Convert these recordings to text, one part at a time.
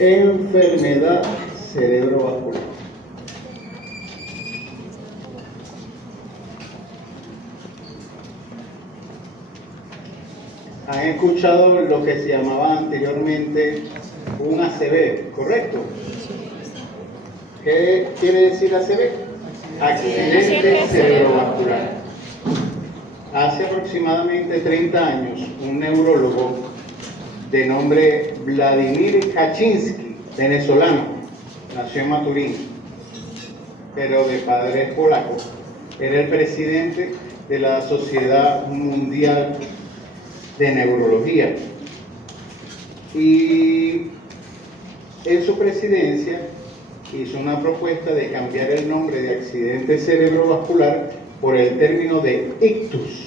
Enfermedad cerebrovascular. Han escuchado lo que se llamaba anteriormente un ACV, ¿correcto? ¿Qué quiere decir ACV? Accidente cerebrovascular. Hace aproximadamente 30 años, un neurólogo de nombre Vladimir Kaczynski, venezolano, nació en Maturín, pero de padres polacos, era el presidente de la Sociedad Mundial de Neurología. Y en su presidencia hizo una propuesta de cambiar el nombre de accidente cerebrovascular por el término de ictus.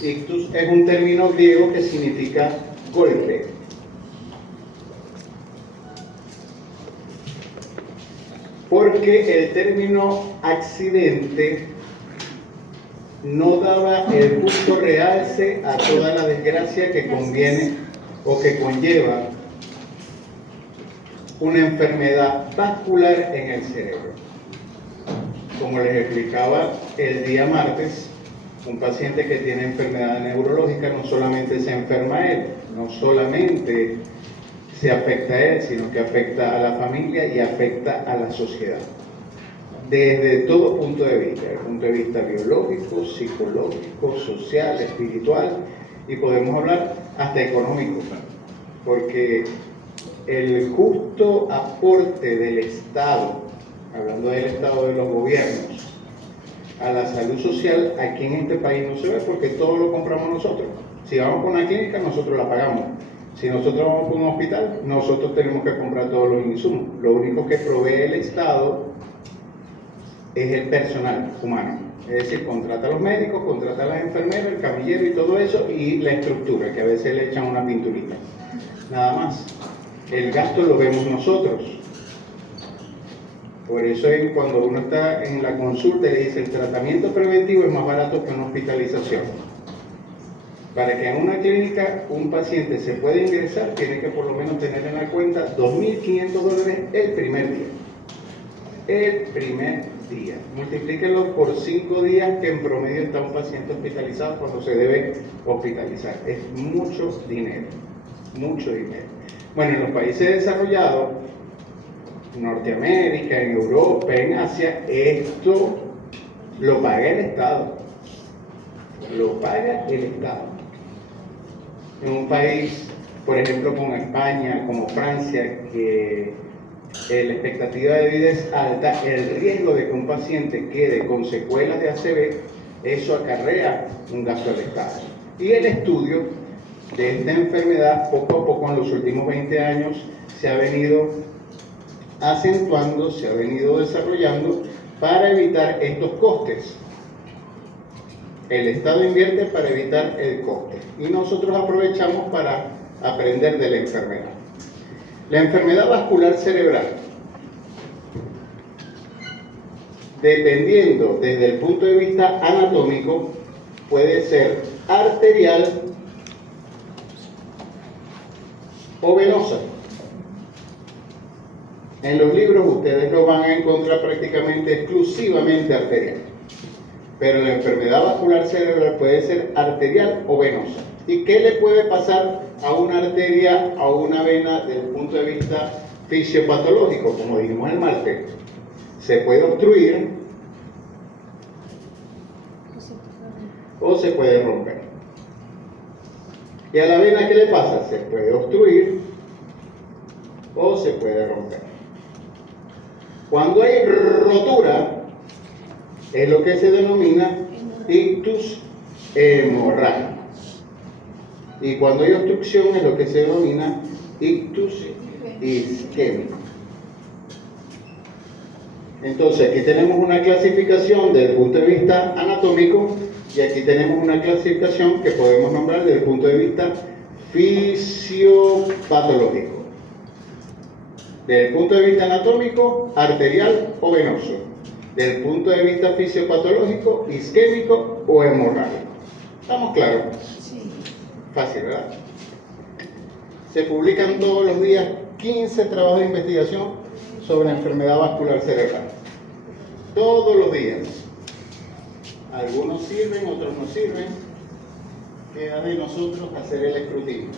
Ictus es un término griego que significa golpe. Porque el término accidente no daba el justo realce a toda la desgracia que conviene o que conlleva una enfermedad vascular en el cerebro. Como les explicaba el día martes, un paciente que tiene enfermedad neurológica no solamente se enferma a él, no solamente se afecta a él, sino que afecta a la familia y afecta a la sociedad. Desde todo punto de vista, desde el punto de vista biológico, psicológico, social, espiritual, y podemos hablar hasta económico, porque el justo aporte del Estado, hablando del Estado de los gobiernos, a la salud social, aquí en este país no se ve porque todo lo compramos nosotros. Si vamos por una clínica, nosotros la pagamos. Si nosotros vamos por un hospital, nosotros tenemos que comprar todos los insumos. Lo único que provee el Estado es el personal humano. Es decir, contrata a los médicos, contrata a las enfermeras, el camillero y todo eso, y la estructura, que a veces le echan una pinturita. Nada más. El gasto lo vemos nosotros. Por eso es cuando uno está en la consulta y le dice el tratamiento preventivo es más barato que una hospitalización. Para que en una clínica un paciente se pueda ingresar, tiene que por lo menos tener en la cuenta $2.500 el primer día. El primer día. Multiplíquenlo por 5 días que en promedio está un paciente hospitalizado cuando se debe hospitalizar. Es mucho dinero, mucho dinero. Bueno, en los países desarrollados, Norteamérica, en Europa, en Asia, esto lo paga el Estado. Lo paga el Estado. En un país, por ejemplo, como España, como Francia, que la expectativa de vida es alta, el riesgo de que un paciente quede con secuelas de ACV, eso acarrea un gasto al Estado. Y el estudio de esta enfermedad, poco a poco en los últimos 20 años, se ha venido acentuando, se ha venido desarrollando para evitar estos costes. El Estado invierte para evitar el coste y nosotros aprovechamos para aprender de la enfermedad. La enfermedad vascular cerebral, dependiendo desde el punto de vista anatómico, puede ser arterial o venosa. En los libros ustedes lo van a encontrar prácticamente exclusivamente arterial. Pero la enfermedad vascular cerebral puede ser arterial o venosa. ¿Y qué le puede pasar a una arteria, a una vena desde el punto de vista fisiopatológico? Como dijimos el martes, se puede obstruir o se puede romper. ¿Y a la vena qué le pasa? Se puede obstruir o se puede romper. Cuando hay rotura, es lo que se denomina ictus hemorrágico. Y cuando hay obstrucción es lo que se denomina ictus isquémico. Entonces aquí tenemos una clasificación desde el punto de vista anatómico y aquí tenemos una clasificación que podemos nombrar desde el punto de vista fisiopatológico. Desde el punto de vista anatómico, arterial o venoso. Desde el punto de vista fisiopatológico, isquémico o hemorrágico. ¿Estamos claros? Sí. Fácil, ¿verdad? Se publican todos los días 15 trabajos de investigación sobre enfermedad vascular cerebral. Todos los días. Algunos sirven, otros no sirven. Queda de nosotros hacer el escrutinio.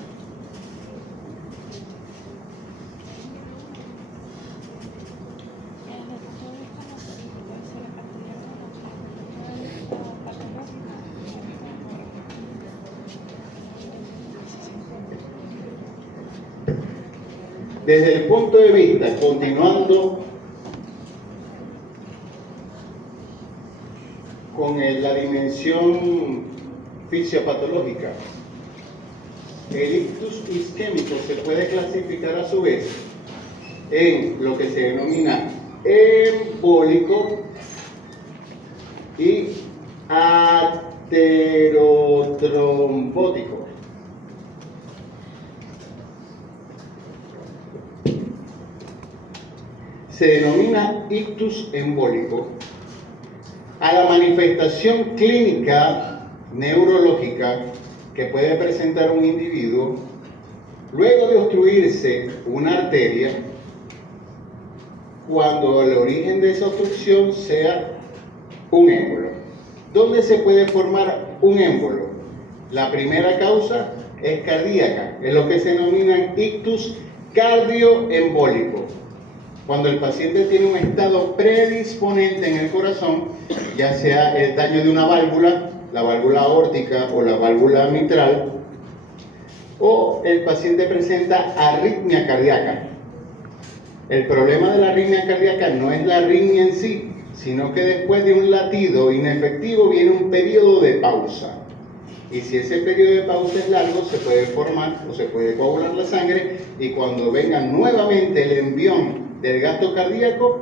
Desde el punto de vista, continuando con la dimensión fisiopatológica, el ictus isquémico se puede clasificar a su vez en lo que se denomina embólico y aterotrombótico. Se denomina ictus embólico a la manifestación clínica neurológica que puede presentar un individuo luego de obstruirse una arteria, cuando el origen de esa obstrucción sea un émbolo. ¿Dónde se puede formar un émbolo? La primera causa es cardíaca, es lo que se denomina ictus cardioembólico. Cuando el paciente tiene un estado predisponente en el corazón, ya sea el daño de una válvula, la válvula aórtica o la válvula mitral, o el paciente presenta arritmia cardíaca. El problema de la arritmia cardíaca no es la arritmia en sí, sino que después de un latido inefectivo viene un periodo de pausa. Y si ese periodo de pausa es largo, se puede formar o se puede coagular la sangre, y cuando venga nuevamente el envión del gasto cardíaco,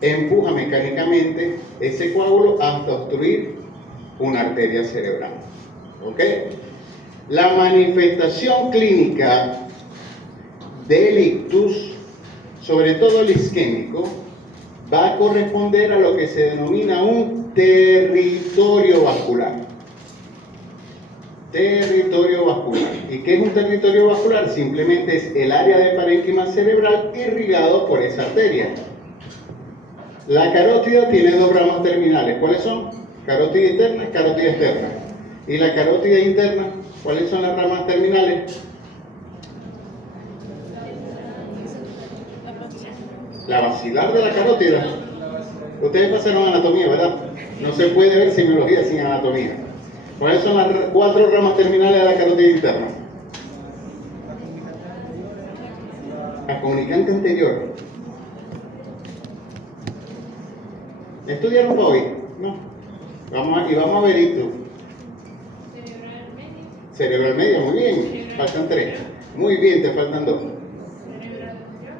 empuja mecánicamente ese coágulo hasta obstruir una arteria cerebral. ¿Ok? La manifestación clínica del ictus, sobre todo el isquémico, va a corresponder a lo que se denomina un territorio vascular. Territorio vascular. ¿Y qué es un territorio vascular? Simplemente es el área de parénquima cerebral irrigado por esa arteria. La carótida tiene dos ramas terminales. ¿Cuáles son? Carótida interna y carótida externa. ¿Y la carótida interna? ¿Cuáles son las ramas terminales? La basilar de la carótida. Ustedes pasaron anatomía, ¿verdad? No se puede ver semiología sin anatomía. ¿Cuáles son las 4 ramas terminales de la carótida interna? La comunicante anterior. ¿Estudiaron para hoy? No. Vamos a ver esto. Cerebral medio. Cerebral medio, muy bien. Faltan 3. Muy bien, te faltan 2. Cerebral anterior.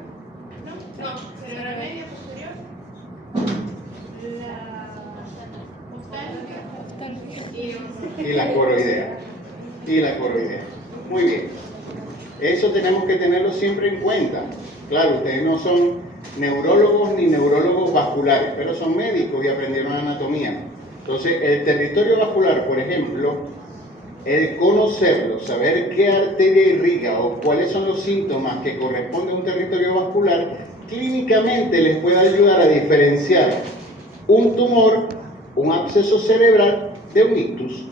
No, cerebral medio posterior. La Y la coroidea. Muy bien. Eso tenemos que tenerlo siempre en cuenta. Claro, ustedes no son neurólogos ni neurólogos vasculares, pero son médicos y aprendieron anatomía. Entonces, el territorio vascular, por ejemplo, el conocerlo, saber qué arteria irriga o cuáles son los síntomas que corresponden a un territorio vascular, clínicamente les puede ayudar a diferenciar un tumor, un absceso cerebral, de un ictus.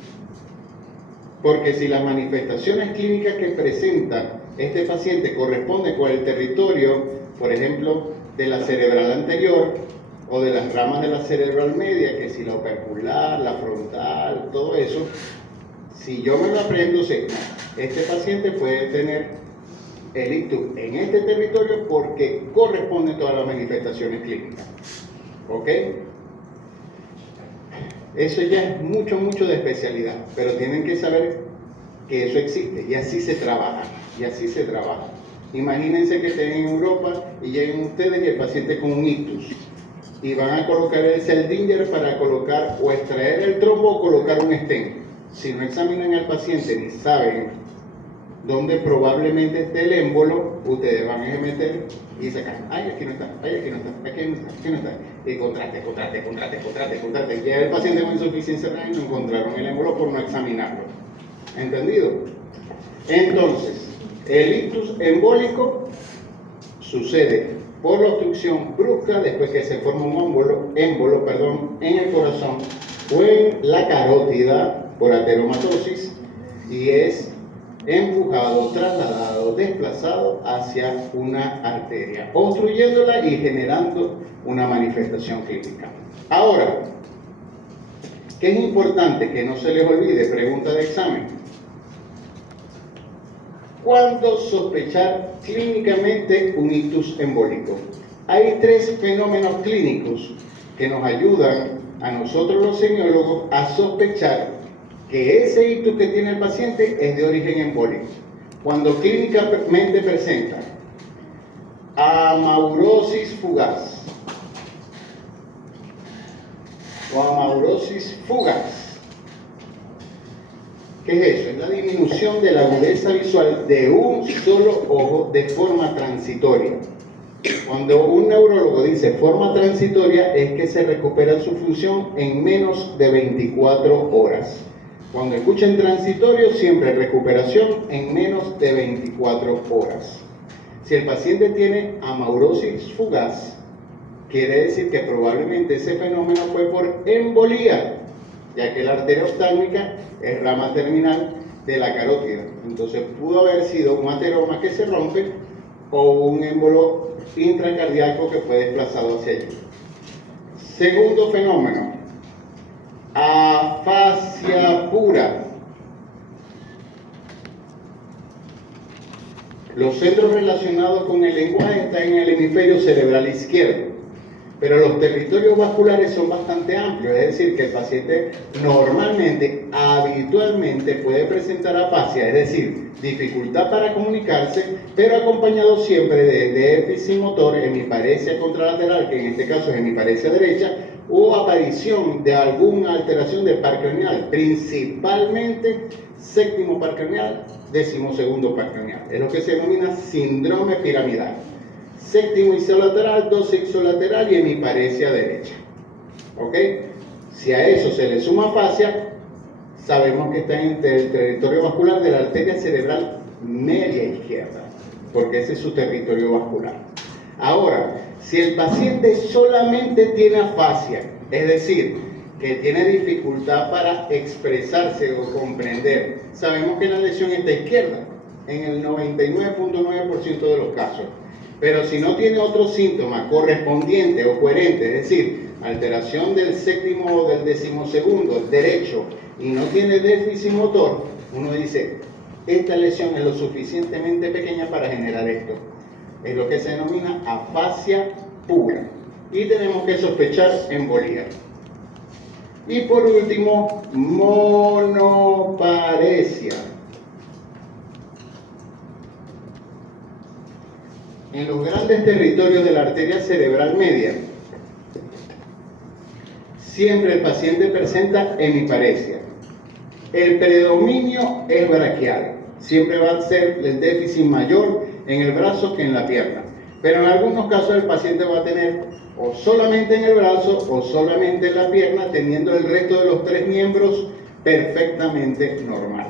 Porque si las manifestaciones clínicas que presenta este paciente corresponden con el territorio, por ejemplo, de la cerebral anterior o de las ramas de la cerebral media, que si la opercular, la frontal, todo eso, si yo me lo aprendo, sé, este paciente puede tener el ictus en este territorio porque corresponden todas las manifestaciones clínicas. ¿Ok? Eso ya es mucho de especialidad, pero tienen que saber que eso existe y así se trabaja, Imagínense que estén en Europa y lleguen ustedes y el paciente con un ictus y van a colocar el Seldinger para colocar o extraer el trombo o colocar un stent. Si no examinan al paciente ni saben dónde probablemente esté el émbolo, ustedes van a meter y sacan, ay, aquí no está, ay, aquí no está, aquí no está. Y contraste. Y ya el paciente con insuficiencia renal no encontraron el émbolo por no examinarlo. ¿Entendido? Entonces, El ictus embólico sucede por la obstrucción brusca después que se forma un émbolo en el corazón o en la carótida por ateromatosis y es empujado, trasladado, desplazado hacia una arteria, obstruyéndola y generando una manifestación clínica. Ahora, ¿qué es importante que no se les olvide? Pregunta de examen. ¿Cuándo sospechar clínicamente un ictus embólico? Hay 3 fenómenos clínicos que nos ayudan a nosotros los semiólogos a sospechar que ese ictus que tiene el paciente es de origen embólico. Cuando clínicamente presenta amaurosis fugaz o amaurosis fugaz. ¿Qué es eso? Es la disminución de la agudeza visual de un solo ojo de forma transitoria. Cuando un neurólogo dice forma transitoria es que se recupera su función en menos de 24 horas. Cuando escuchen transitorio, siempre recuperación en menos de 24 horas. Si el paciente tiene amaurosis fugaz, quiere decir que probablemente ese fenómeno fue por embolía, ya que la arteria oftálmica es rama terminal de la carótida. Entonces pudo haber sido un ateroma que se rompe o un émbolo intracardíaco que fue desplazado hacia allí. Segundo fenómeno, afasia pura. Los centros relacionados con el lenguaje están en el hemisferio cerebral izquierdo, pero los territorios vasculares son bastante amplios, es decir, que el paciente normalmente, habitualmente puede presentar afasia, es decir, dificultad para comunicarse, pero acompañado siempre de déficit motor, hemiparesia contralateral, que en este caso es hemiparesia derecha, o aparición de alguna alteración del par craneal, principalmente séptimo par craneal, 12º par craneal. Es lo que se denomina síndrome piramidal. Séptimo ipsilateral, 12 ipsilateral y hemiparesia derecha. ¿Ok? Si a eso se le suma afasia, sabemos que está en el territorio vascular de la arteria cerebral media izquierda, porque ese es su territorio vascular. Ahora, si el paciente solamente tiene afasia, es decir, que tiene dificultad para expresarse o comprender, sabemos que la lesión está izquierda, en el 99.9% de los casos. Pero si no tiene otro síntoma correspondiente o coherente, es decir, alteración del séptimo o del 12º derecho y no tiene déficit motor, uno dice, esta lesión es lo suficientemente pequeña para generar esto. Es lo que se denomina afasia pura. Y tenemos que sospechar embolía. Y por último, monoparesia. En los grandes territorios de la arteria cerebral media, siempre el paciente presenta hemiparesia. El predominio es braquial. Siempre va a ser el déficit mayor en el brazo que en la pierna. Pero en algunos casos el paciente va a tener o solamente en el brazo o solamente en la pierna, teniendo el resto de los 3 miembros perfectamente normal.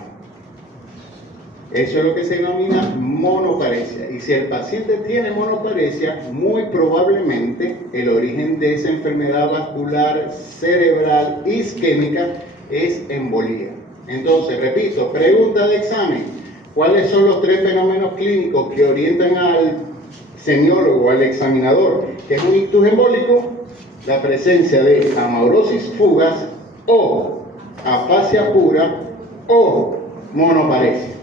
Eso es lo que se denomina monoparesia. Y si el paciente tiene monoparesia, muy probablemente el origen de esa enfermedad vascular cerebral isquémica es embolía. Entonces, repito, pregunta de examen. ¿Cuáles son los 3 fenómenos clínicos que orientan al semiólogo, al examinador, que es un ictus embólico? La presencia de amaurosis fugaz o afasia pura o monoparesia.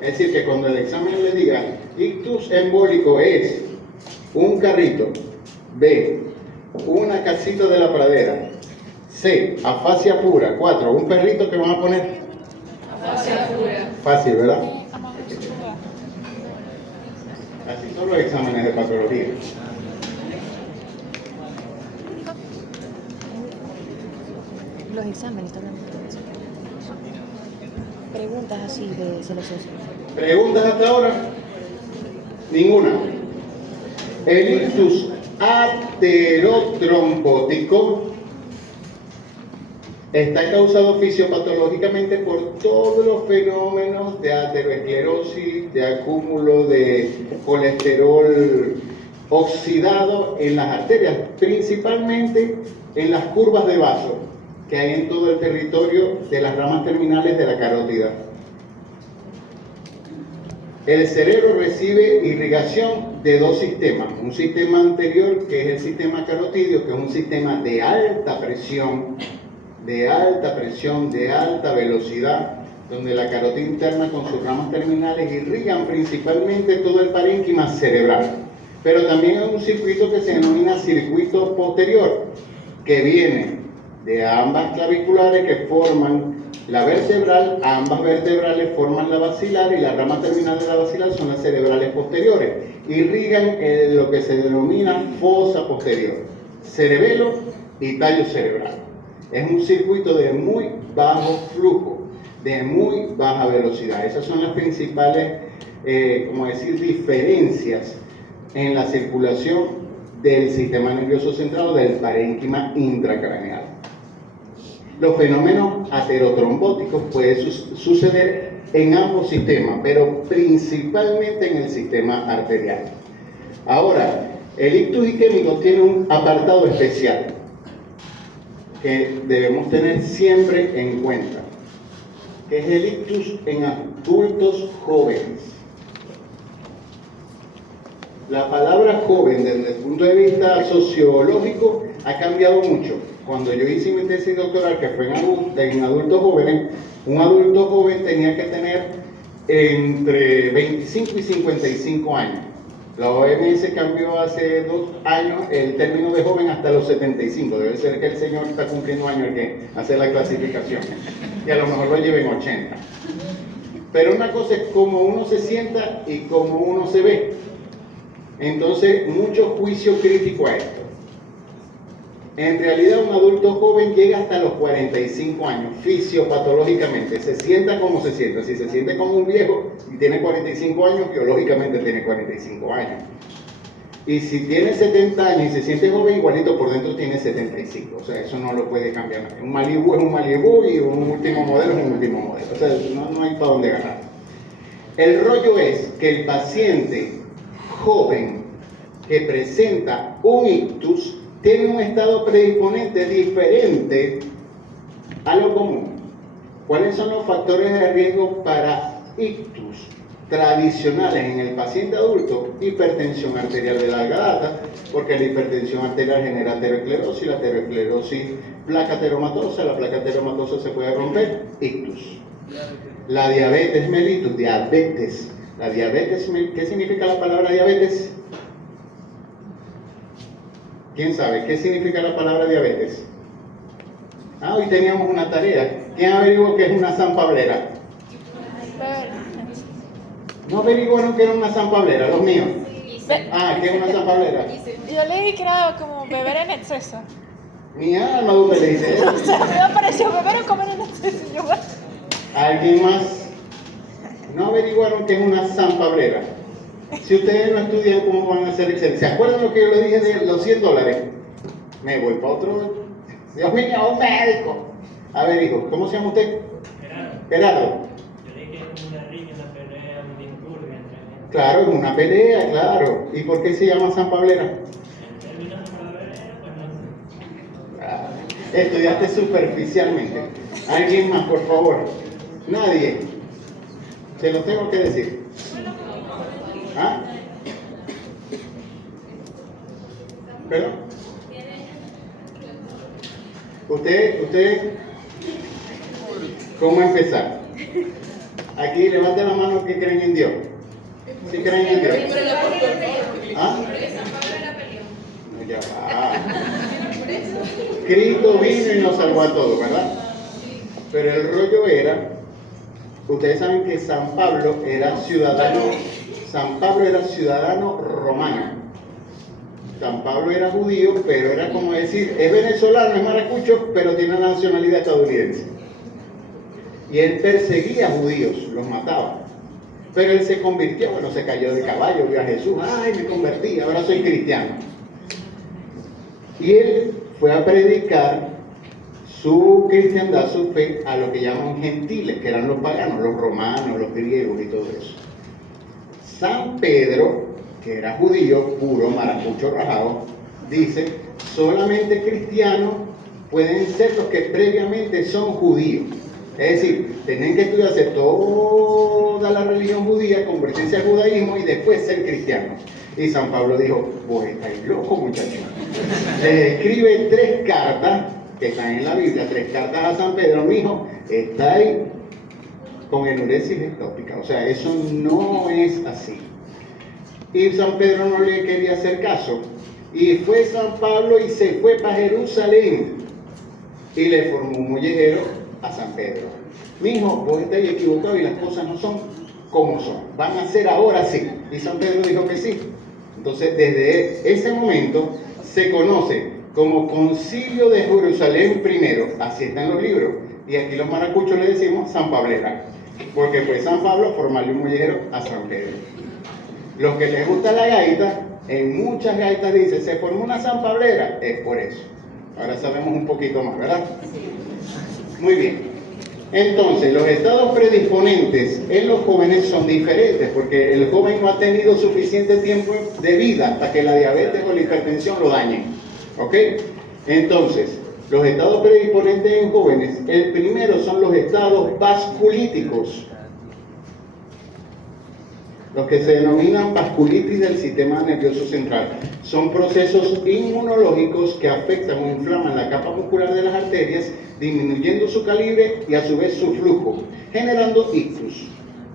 Es decir, que cuando el examen le diga ictus embólico es un carrito, B, una casita de la pradera, C, afasia pura, 4, un perrito que van a poner. Afasia pura. Fácil, ¿verdad? Así son los exámenes de patología. Los exámenes también. Preguntas así de selección. ¿Preguntas hasta ahora? Ninguna. El ictus aterotrombótico Está causado fisiopatológicamente por todos los fenómenos de aterosclerosis, de acúmulo de colesterol oxidado en las arterias, principalmente en las curvas de vaso que hay en todo el territorio de las ramas terminales de la carótida. El cerebro recibe irrigación de dos sistemas, un sistema anterior que es el sistema carotídeo, que es un sistema de alta presión, de alta velocidad, donde la carótida interna con sus ramas terminales irrigan principalmente todo el parénquima cerebral. Pero también hay un circuito que se denomina circuito posterior, que viene de ambas claviculares que forman la vertebral, ambas vertebrales forman la basilar y las ramas terminales de la basilar son las cerebrales posteriores. Irrigan lo que se denomina fosa posterior, cerebelo y tallo cerebral. Es un circuito de muy bajo flujo, de muy baja velocidad. Esas son las principales, diferencias en la circulación del sistema nervioso central, del parénquima intracraneal. Los fenómenos aterotrombóticos pueden suceder en ambos sistemas, pero principalmente en el sistema arterial. Ahora, el ictus isquémico tiene un apartado especial que debemos tener siempre en cuenta, que es el ictus en adultos jóvenes. La palabra joven desde el punto de vista sociológico ha cambiado mucho. Cuando yo hice mi tesis doctoral, que fue en adultos jóvenes, un adulto joven tenía que tener entre 25 y 55 años. La OMS cambió hace 2 años el término de joven hasta los 75. Debe ser que el señor está cumpliendo años el que hace la clasificación. Y a lo mejor lo lleven 80. Pero una cosa es cómo uno se sienta y cómo uno se ve. Entonces, mucho juicio crítico a esto. En realidad, un adulto joven llega hasta los 45 años, fisiopatológicamente. Se sienta como se sienta. Si se siente como un viejo y tiene 45 años, biológicamente tiene 45 años. Y si tiene 70 años y se siente joven, igualito por dentro tiene 75. O sea, eso no lo puede cambiar. Un Malibu es un Malibu y un último modelo es un último modelo. O sea, no hay para dónde ganar. El rollo es que el paciente joven que presenta un ictus tiene un estado predisponente diferente a lo común. ¿Cuáles son los factores de riesgo para ictus tradicionales en el paciente adulto? Hipertensión arterial de larga data, porque la hipertensión arterial genera aterosclerosis, la aterosclerosis placa ateromatosa, la placa ateromatosa se puede romper, ictus. La diabetes mellitus, diabetes. La diabetes, ¿qué significa la palabra diabetes? ¿Quién sabe qué significa la palabra diabetes? Hoy teníamos una tarea. ¿Quién averiguó qué es una sanpablera? ¿No averiguaron qué era una sanpablera? Los míos. ¿Qué es una sanpablera? Yo leí que era como beber en exceso. Mi alma, ¿dónde le dice eso? O sea, me pareció beber o comer en exceso. Yo, bueno. ¿Alguien más? ¿No averiguaron qué es una sanpablera? Si ustedes no estudian, ¿cómo van a hacer Excel? ¿Se acuerdan lo que yo les dije de los $100? Me voy para otro. Dios mío, un médico. A ver, hijo, ¿cómo se llama usted? Gerardo. Yo dije que es una riña, una pelea, un disturbio entre gente. Claro, es una pelea, claro. ¿Y por qué se llama sanpablera? En términos de palabrería, pues no sé. Estudiaste superficialmente. ¿Alguien más, por favor? Nadie. Se lo tengo que decir. ¿Ah? ¿Perdón? Usted, ¿cómo empezar? Aquí levanten la mano que creen en Dios. ¿Sí creen en Dios? ¿Ah? No, ya va. Cristo vino y nos salvó a todos, ¿verdad? Pero el rollo era, ustedes saben que San Pablo era ciudadano romano. San Pablo era judío, pero era como decir, es venezolano, es maracucho, pero tiene la nacionalidad estadounidense. Y él perseguía a judíos, los mataba. Pero él se convirtió, se cayó de caballo, vio a Jesús, ¡ay, me convertí, ahora soy cristiano! Y él fue a predicar su cristiandad, su fe, a lo que llaman gentiles, que eran los paganos, los romanos, los griegos y todo eso. San Pedro, que era judío, puro, maracucho, rajado, dice, solamente cristianos pueden ser los que previamente son judíos. Es decir, tienen que estudiarse toda la religión judía, convertirse al judaísmo y después ser cristianos. Y San Pablo dijo, vos estáis locos, muchachos. Le escribe 3 cartas, que están en la Biblia, 3 cartas a San Pedro, mijo, estáis con enuresis ectópica. O sea, eso no es así. Y San Pedro no le quería hacer caso. Y fue San Pablo y se fue para Jerusalén. Y le formó un mollejero a San Pedro. Mijo, vos estáis equivocados y las cosas no son como son. Van a ser ahora sí. Y San Pedro dijo que sí. Entonces, desde ese momento se conoce como Concilio de Jerusalén primero. Así están los libros. Y aquí los maracuchos le decimos San Pablera. Porque fue San Pablo a formarle un mollejero a San Pedro. Los que les gusta la gaita, en muchas gaitas dice, se formó una San Pablera. Es por eso. Ahora sabemos un poquito más, ¿verdad? Muy bien. Entonces, los estados predisponentes en los jóvenes son diferentes, porque el joven no ha tenido suficiente tiempo de vida hasta que la diabetes o la hipertensión lo dañen. ¿Ok? Entonces, los estados predisponentes en jóvenes, el primero son los estados vasculíticos, los que se denominan vasculitis del sistema nervioso central. Son procesos inmunológicos que afectan o inflaman la capa muscular de las arterias, disminuyendo su calibre y a su vez su flujo, generando ictus,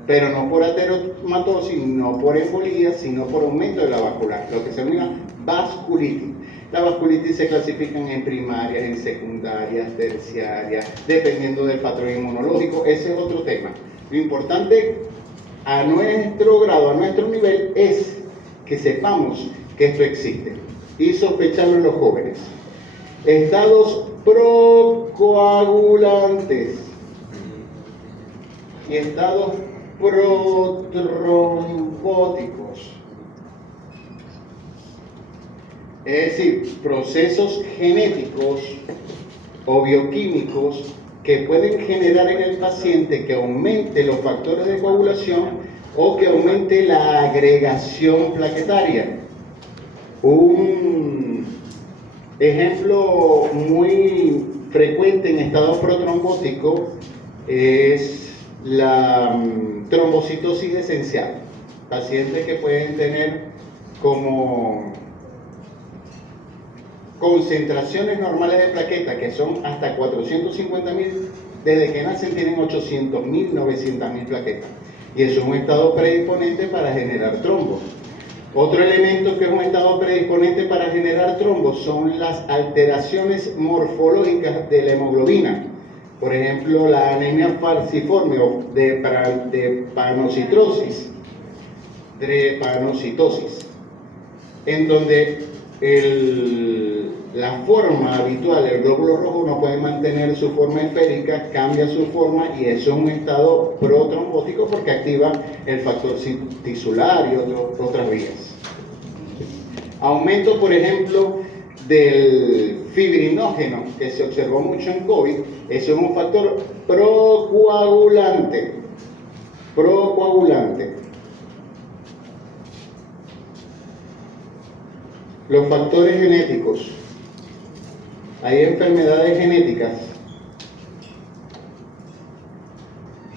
pero no por ateromatosis, no por embolía, sino por aumento de la vascular, lo que se denomina vasculitis. La vasculitis se clasifican en primarias, en secundarias, terciarias, dependiendo del patrón inmunológico. Ese es otro tema. Lo importante a nuestro grado, a nuestro nivel, es que sepamos que esto existe y sospecharlo en los jóvenes. Estados procoagulantes y estados protrombóticos. Es decir, procesos genéticos o bioquímicos que pueden generar en el paciente que aumente los factores de coagulación o que aumente la agregación plaquetaria. Un ejemplo muy frecuente en estado protrombótico es la trombocitosis esencial. Pacientes que pueden tener como concentraciones normales de plaquetas, que son hasta 450.000, desde que nacen tienen 800.000, 900.000 plaquetas. Y eso es un estado predisponente para generar trombos. Otro elemento que es un estado predisponente para generar trombos son las alteraciones morfológicas de la hemoglobina. Por ejemplo, la anemia falciforme o de drepanocitosis, en donde la forma habitual, el glóbulo rojo no puede mantener su forma esférica, cambia su forma y eso es un estado protrombótico porque activa el factor tisular y otras vías. Aumento, por ejemplo, del fibrinógeno que se observó mucho en COVID, eso es un factor procoagulante. Los factores genéticos. Hay enfermedades genéticas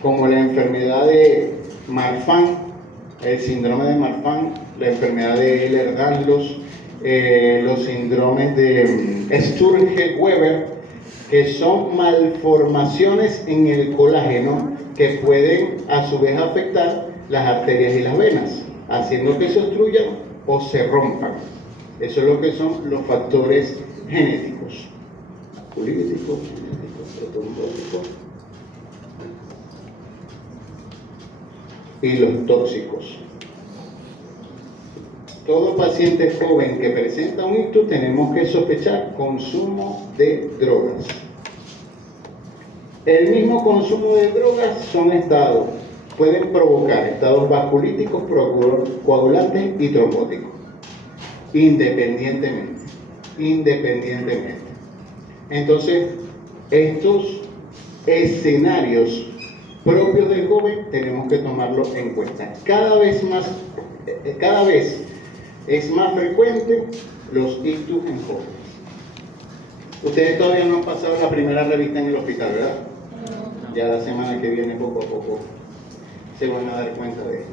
como la enfermedad de Marfan, el síndrome de Marfan, la enfermedad de Ehlers-Danlos, los síndromes de Sturge-Weber, que son malformaciones en el colágeno que pueden a su vez afectar las arterias y las venas, haciendo que se obstruyan o se rompan. Eso es lo que son los factores genéticos. Políticos, protrombóticos y los tóxicos. Todo paciente joven que presenta un ictus tenemos que sospechar consumo de drogas. El mismo consumo de drogas son estados, pueden provocar estados vasculíticos, coagulantes y trombóticos. Independientemente. Entonces, estos escenarios propios del joven tenemos que tomarlo en cuenta. Cada vez es más frecuente los ictus en jóvenes. Ustedes todavía no han pasado la primera revista en el hospital, ¿verdad? Ya la semana que viene, poco a poco, se van a dar cuenta de esto.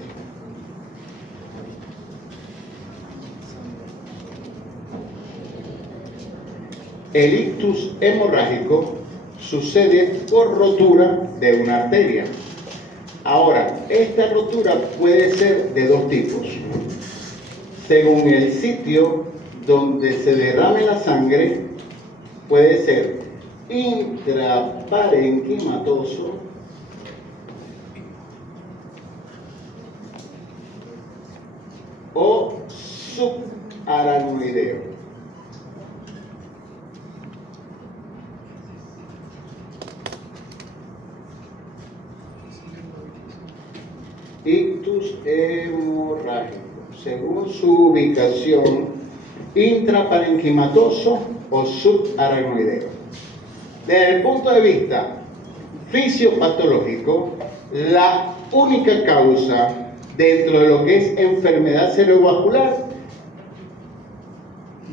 El ictus hemorrágico sucede por rotura de una arteria. Ahora, esta rotura puede ser de dos tipos. Según el sitio donde se derrame la sangre, puede ser intraparenquimatoso o subaracnoideo. Ictus hemorrágico, según su ubicación, intraparenquimatoso o subaracnoideo. Desde el punto de vista fisiopatológico, la única causa dentro de lo que es enfermedad cerebrovascular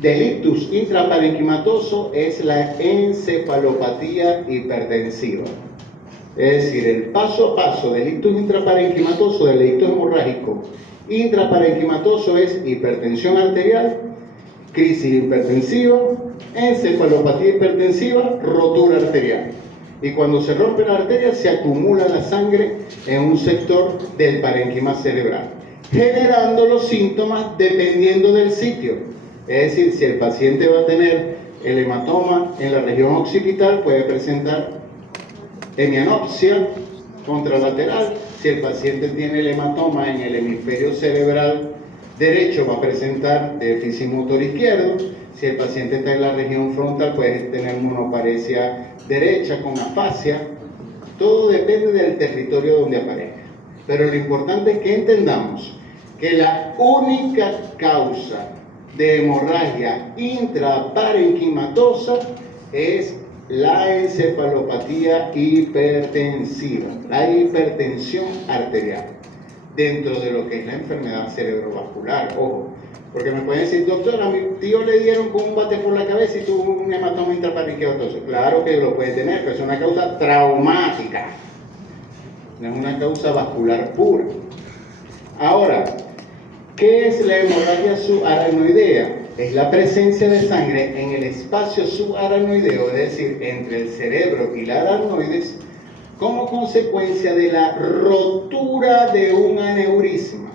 del ictus intraparenquimatoso es la encefalopatía hipertensiva. Es decir, el paso a paso del ictus intraparenquimatoso, del ictus hemorrágico intraparenquimatoso es hipertensión arterial, crisis hipertensiva, encefalopatía hipertensiva, rotura arterial. Y cuando se rompe la arteria se acumula la sangre en un sector del parénquima cerebral, generando los síntomas dependiendo del sitio. Es decir, si el paciente va a tener el hematoma en la región occipital, puede presentar hemianopsia contralateral. Si el paciente tiene el hematoma en el hemisferio cerebral derecho, va a presentar déficit motor izquierdo. Si el paciente está en la región frontal, puede tener monoparesia derecha con afasia. Todo depende del territorio donde aparezca. Pero lo importante es que entendamos que la única causa de hemorragia intraparenquimatosa es la encefalopatía hipertensiva, la hipertensión arterial, dentro de lo que es la enfermedad cerebrovascular. Ojo, porque me pueden decir, doctor, a mi tío le dieron con un bate por la cabeza y tuvo un hematoma intraparenquimatoso. Claro que lo puede tener, pero es una causa traumática, no es una causa vascular pura. Ahora, ¿qué es la hemorragia subaracnoidea? Es la presencia de sangre en el espacio subaracnoideo, es decir, entre el cerebro y la aracnoides, como consecuencia de la rotura de un aneurisma.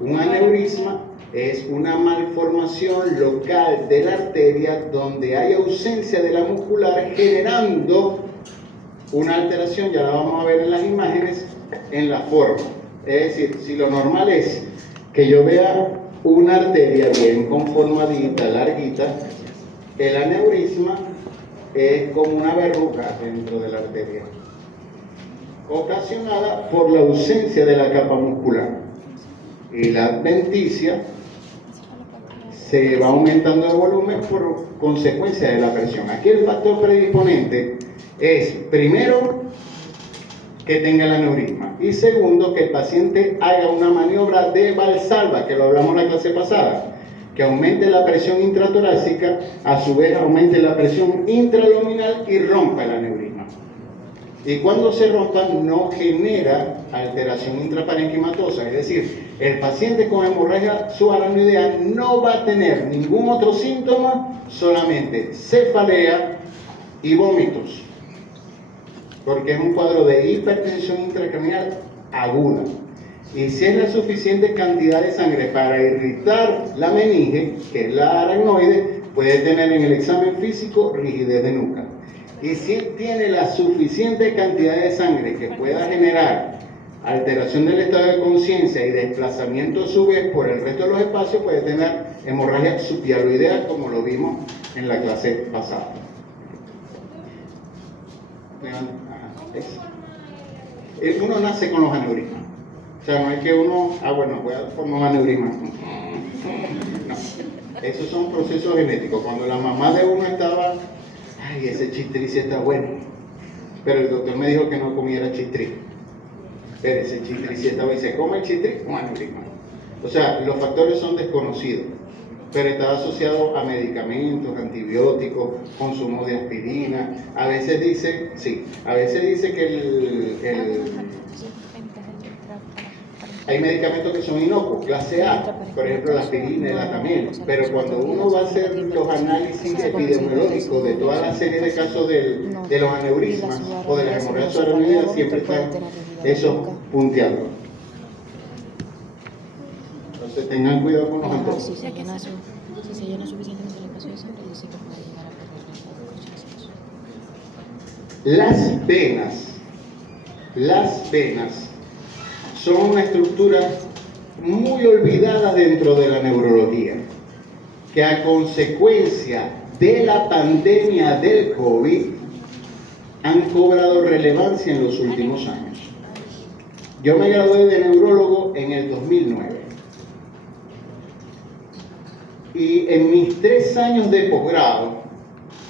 Un aneurisma es una malformación local de la arteria donde hay ausencia de la muscular, generando una alteración, ya la vamos a ver en las imágenes, en la forma. Es decir, si lo normal es que yo vea una arteria bien conformadita, larguita, el aneurisma es como una verruga dentro de la arteria, ocasionada por la ausencia de la capa muscular. Y la adventicia se va aumentando de volumen por consecuencia de la presión. Aquí el factor predisponente es, primero, que tenga el aneurisma, y segundo, que el paciente haga una maniobra de Valsalva, que lo hablamos en la clase pasada, que aumente la presión intratorácica, a su vez aumente la presión intraluminal y rompa el aneurisma. Y cuando se rompa no genera alteración intraparenquimatosa, es decir, el paciente con hemorragia subaracnoidea no va a tener ningún otro síntoma, solamente cefalea y vómitos, porque es un cuadro de hipertensión intracraneal aguda. Y si es la suficiente cantidad de sangre para irritar la meninge, que es la aracnoide, puede tener en el examen físico rigidez de nuca. Y si tiene la suficiente cantidad de sangre que pueda generar alteración del estado de conciencia y desplazamiento a su vez por el resto de los espacios, puede tener hemorragia subhialoidea, como lo vimos en la clase pasada. Uno nace con los aneurismas. O sea, no es que uno, voy a formar un aneurisma. No. Esos son procesos genéticos. Cuando la mamá de uno estaba ay, ese chistrí sí está bueno, pero el doctor me dijo que no comiera chistrí. Pero ese chistrí sí está bueno, y se come el chistrí con aneurisma. O sea, los factores son desconocidos, pero está asociado a medicamentos, antibióticos, consumo de aspirina. A veces dice que hay medicamentos que son inocuos, clase A, por ejemplo la aspirina, el atamel, pero cuando uno va a hacer los análisis epidemiológicos de toda la serie de casos de los aneurismas o de las hemorragias subaracnoideas, siempre están esos punteados. Entonces tengan cuidado con los antojos. Si se llena suficientemente el espacio de sangre, dice que puede llegar a perder la conciencia. Las venas son una estructura muy olvidada dentro de la neurología, que a consecuencia de la pandemia del COVID han cobrado relevancia en los últimos años. Yo me gradué de neurólogo en el 2009 y en mis 3 años de posgrado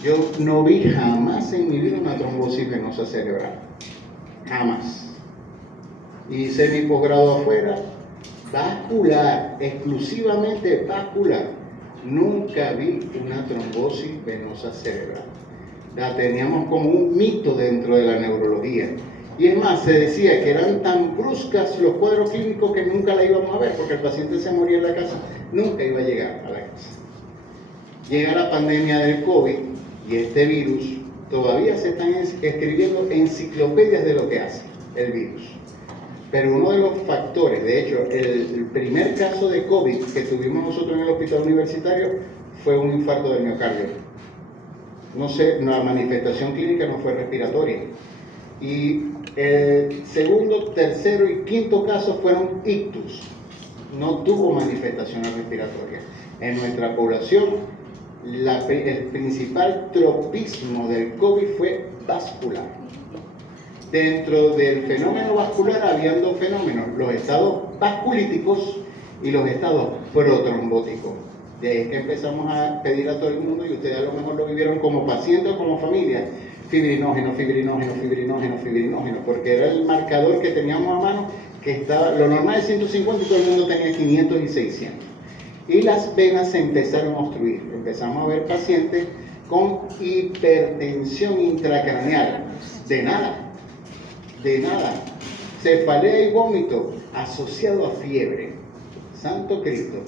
yo no vi jamás en mi vida una trombosis venosa cerebral, jamás. Hice mi posgrado afuera, vascular, exclusivamente vascular. Nunca vi una trombosis venosa cerebral. La teníamos como un mito dentro de la neurología. Y es más, se decía que eran tan bruscas los cuadros clínicos que nunca la íbamos a ver, porque el paciente se moría en la casa, nunca iba a llegar a la casa. Llega la pandemia del COVID y este virus, todavía se están escribiendo enciclopedias de lo que hace el virus. Pero uno de los factores, de hecho, el primer caso de COVID que tuvimos nosotros en el hospital universitario fue un infarto del miocardio. No sé, la manifestación clínica no fue respiratoria. Y el segundo, tercero y quinto caso fueron ictus. No tuvo manifestaciones respiratorias. En nuestra población, el principal tropismo del COVID fue vascular. Dentro del fenómeno vascular habían 2 fenómenos, los estados vasculíticos y los estados protrombóticos. De ahí es que empezamos a pedir a todo el mundo, y ustedes a lo mejor lo vivieron como paciente o como familia, fibrinógeno, porque era el marcador que teníamos a mano, que estaba, lo normal es 150 y todo el mundo tenía 500 y 600. Y las venas se empezaron a obstruir, empezamos a ver pacientes con hipertensión intracraneal, de nada, cefalea y vómito asociado a fiebre. Santo Cristo.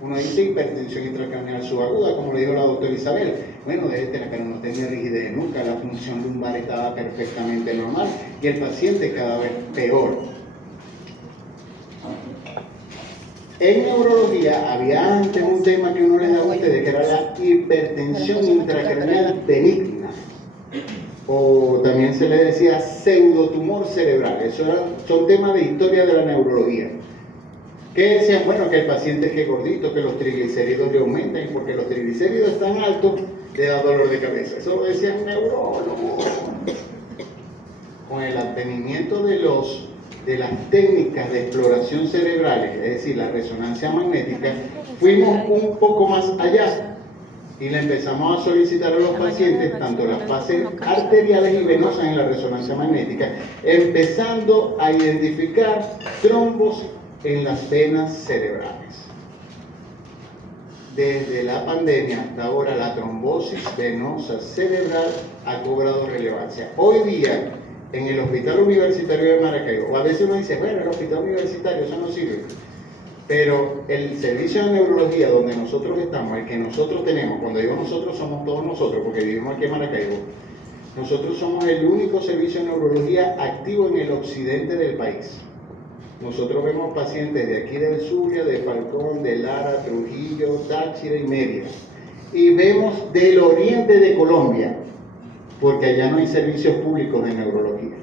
Uno dice hipertensión intracraneal subaguda, como le dijo la doctora Isabel. Bueno, debe tener, pero no tenía rigidez nunca, la función lumbar estaba perfectamente normal y el paciente cada vez peor. En neurología había antes un tema que uno les daba a ustedes, que era la hipertensión intracraneal benigna, o también se le decía pseudotumor cerebral. Eso son temas de historia de la neurología. Que decían, bueno, que el paciente es que gordito, que los triglicéridos le aumentan, y porque los triglicéridos están altos, le da dolor de cabeza. Eso lo decían neurólogos. Con el advenimiento de las técnicas de exploración cerebrales, es decir, la resonancia magnética, fuimos un poco más allá y le empezamos a solicitar a los pacientes tanto las fases arteriales y venosas en la resonancia magnética, empezando a identificar trombos en las venas cerebrales. Desde la pandemia hasta ahora, la trombosis venosa cerebral ha cobrado relevancia. Hoy día, en el Hospital Universitario de Maracaibo, a veces uno dice, bueno, el Hospital Universitario, eso no sirve. Pero el servicio de neurología donde nosotros estamos, el que nosotros tenemos, cuando digo nosotros, somos todos nosotros, porque vivimos aquí en Maracaibo, nosotros somos el único servicio de neurología activo en el occidente del país. Nosotros vemos pacientes de aquí del Zulia, de Falcón, de Lara, Trujillo, Táchira y Mérida. Y vemos del oriente de Colombia, porque allá no hay servicios públicos de neurología.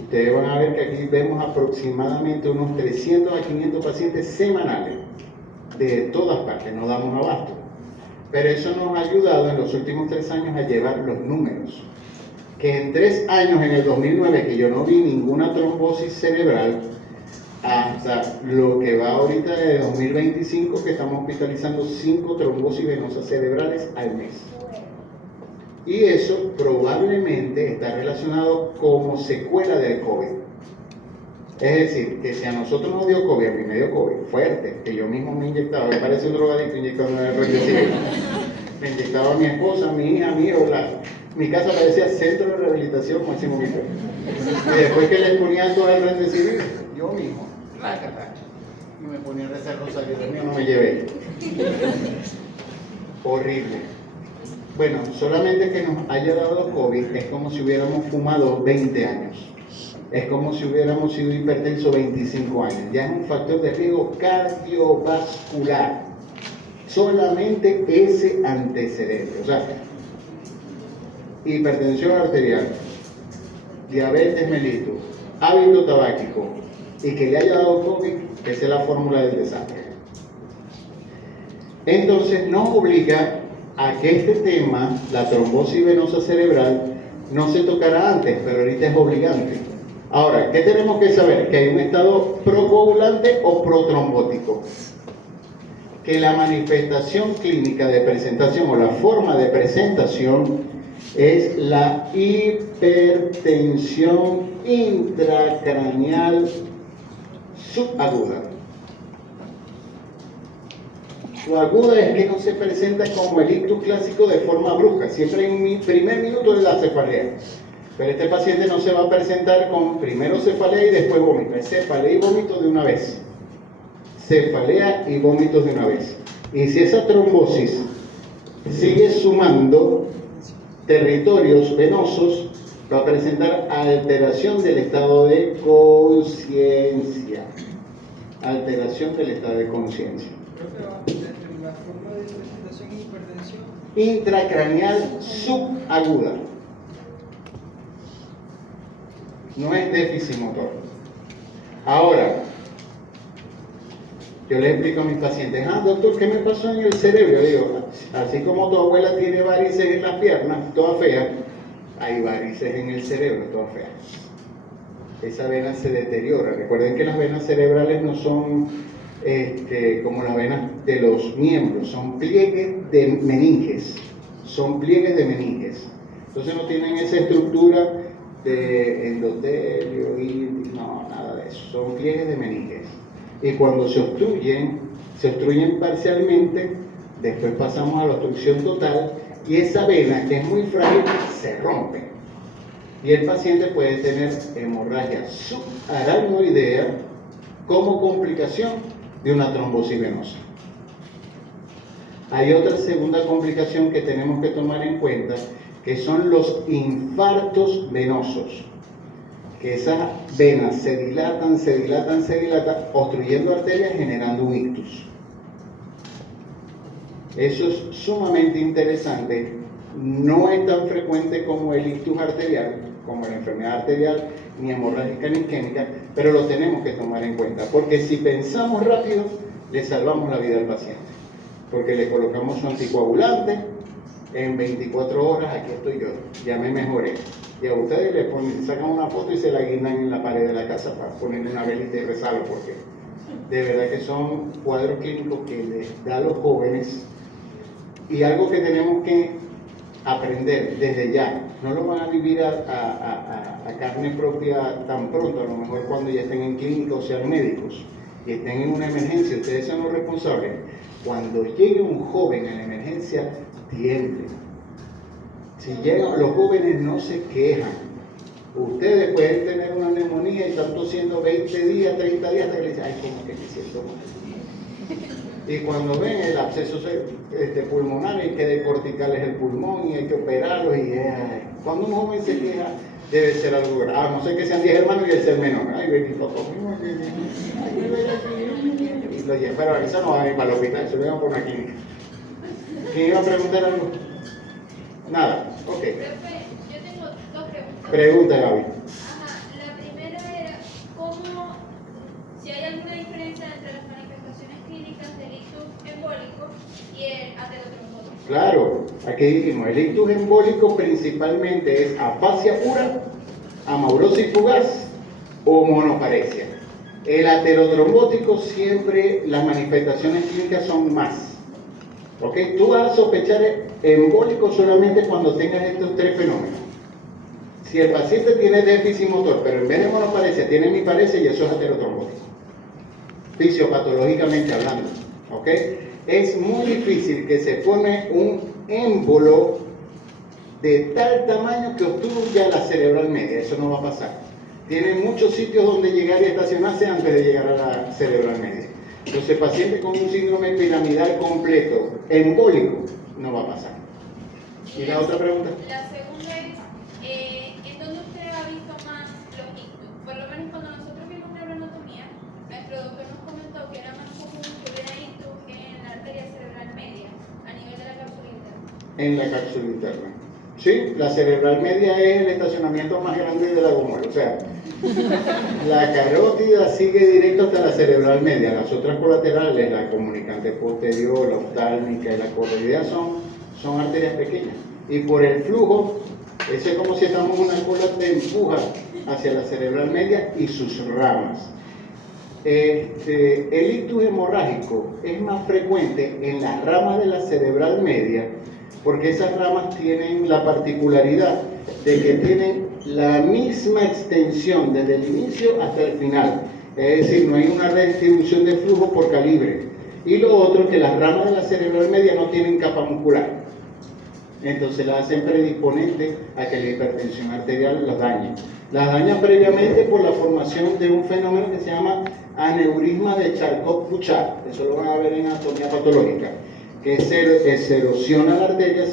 Ustedes van a ver que aquí vemos aproximadamente unos 300 a 500 pacientes semanales, de todas partes, no damos abasto. Pero eso nos ha ayudado en los últimos 3 años a llevar los números. Que en 3 años, en el 2009, que yo no vi ninguna trombosis cerebral, hasta lo que va ahorita de 2025, que estamos hospitalizando 5 trombosis venosas cerebrales al mes. Y eso probablemente está relacionado como secuela del COVID. Es decir, que si a nosotros nos dio COVID, a mí me dio COVID fuerte, que yo mismo me inyectaba, me parece un drogadicto inyectándome el remdesivir. Me inyectaba a mi esposa, a mi hija, a mi hijo, mi casa parecía centro de rehabilitación, como decimos mi perro. Y después que les ponía todo el remdesivir, yo mismo, y me ponía a rezar rosario, Dios mío, no me llevé. Horrible. Bueno, solamente que nos haya dado COVID es como si hubiéramos fumado 20 años. Es como si hubiéramos sido hipertensos 25 años. Ya es un factor de riesgo cardiovascular. Solamente ese antecedente. O sea, hipertensión arterial, diabetes mellitus, hábito tabáquico y que le haya dado COVID, esa es la fórmula del desastre. Entonces nos obliga a que este tema, la trombosis venosa cerebral, no se tocará antes, pero ahorita es obligante. Ahora, ¿qué tenemos que saber? Que hay un estado procoagulante o protrombótico. Que la manifestación clínica de presentación o la forma de presentación es la hipertensión intracraneal subaguda. Su aguda es que no se presenta como el ictus clásico de forma brusca, siempre hay un primer minuto de la cefalea. Pero este paciente no se va a presentar con primero cefalea y después vómito, es cefalea y vómito de una vez. Cefalea y vómitos de una vez. Y si esa trombosis sigue sumando territorios venosos, va a presentar alteración del estado de conciencia. Alteración del estado de conciencia. La forma de presentación es hipertensión intracraneal subaguda. No es déficit motor. Ahora, yo le explico a mis pacientes, doctor, ¿qué me pasó en el cerebro? Yo digo, así como tu abuela tiene varices en las piernas, toda fea, hay varices en el cerebro, toda fea. Esa vena se deteriora. Recuerden que las venas cerebrales no son como las venas de los miembros, son pliegues de meninges. Son pliegues de meninges. Entonces no tienen esa estructura de endotelio, no, nada de eso. Son pliegues de meninges. Y cuando se obstruyen parcialmente, después pasamos a la obstrucción total y esa vena, que es muy frágil, se rompe. Y el paciente puede tener hemorragia subarachnoidea como complicación de una trombosis venosa. Hay otra segunda complicación que tenemos que tomar en cuenta, que son los infartos venosos. Que esas venas se dilatan, obstruyendo arterias, generando un ictus. Eso es sumamente interesante. No es tan frecuente como el ictus arterial, como la enfermedad arterial, ni hemorrágica ni isquémica, pero lo tenemos que tomar en cuenta, porque si pensamos rápido, le salvamos la vida al paciente, porque le colocamos su anticoagulante, en 24 horas aquí estoy yo, ya me mejoré. Y a ustedes le sacan una foto y se la guindan en la pared de la casa para ponerle una velita y rezarlo, porque de verdad que son cuadros clínicos que les da a los jóvenes, y algo que tenemos que aprender desde ya. No lo van a vivir a carne propia tan pronto, a lo mejor cuando ya estén en clínica o sean médicos y estén en una emergencia, ustedes son los responsables. Cuando llegue un joven en la emergencia, tiemblen. Si llegan, los jóvenes no se quejan. Ustedes pueden tener una neumonía y están tosiendo 20 días, 30 días, hasta que le dicen, ay, como que me siento mal. Y cuando ven el absceso pulmonar, hay que decorticarles el pulmón y hay que operarlos. Y cuando un joven se queja, debe ser algo grave. A no ser que sean 10 hermanos y él sea el menor. Ay, bendito conmigo. Y lo llevan, pero eso no va a ir para el hospital, se lo llevan por una clínica. ¿Quién iba a preguntar algo? Nada, ok. Profe, yo tengo dos preguntas. Pregunta, Gaby. Ajá, la primera era, ¿cómo, si hay alguna diferencia entre las manifestaciones clínicas del ictus embólico y el aterotrombótico? Claro, aquí dijimos, el ictus embólico principalmente es afasia pura, amaurosis fugaz o monoparesia. El aterotrombótico siempre las manifestaciones clínicas son más. ¿Ok? Tú vas a sospechar embólico solamente cuando tengas estos tres fenómenos. Si el paciente tiene déficit motor, pero en vez de monoparesia tiene hemiparesia, y eso es aterotrombótico, fisiopatológicamente hablando. ¿Ok? Es muy difícil que se forme un émbolo de tal tamaño que obstruya la cerebral media. Eso no va a pasar. Tiene muchos sitios donde llegar y estacionarse antes de llegar a la cerebral media. Entonces, paciente con un síndrome piramidal completo, embólico, no va a pasar. ¿Y la otra pregunta? La segunda es, ¿en dónde usted ha visto más los ictus? Por lo menos cuando nosotros vimos neuroanatomía, nuestro doctor nos comentó que era más común que hubiera ictus en la arteria cerebral media, a nivel de la cápsula interna. En la cápsula interna. Sí, la cerebral media es el estacionamiento más grande de la gomol. O sea, la carótida sigue directo hasta la cerebral media. Las otras colaterales, la comunicante posterior, la oftálmica y la coroidea son arterias pequeñas. Y por el flujo, eso es como si estamos en una cola, te empuja hacia la cerebral media y sus ramas. El ictus hemorrágico es más frecuente en las ramas de la cerebral media, porque esas ramas tienen la particularidad de que tienen la misma extensión desde el inicio hasta el final. Es decir, no hay una redistribución de flujo por calibre. Y lo otro, que las ramas de la cerebral media no tienen capa muscular. Entonces la hacen predisponente a que la hipertensión arterial las dañe. Las daña previamente por la formación de un fenómeno que se llama aneurisma de Charcot-Bouchard. Eso lo van a ver en anatomía patológica. Que se erosiona la arteria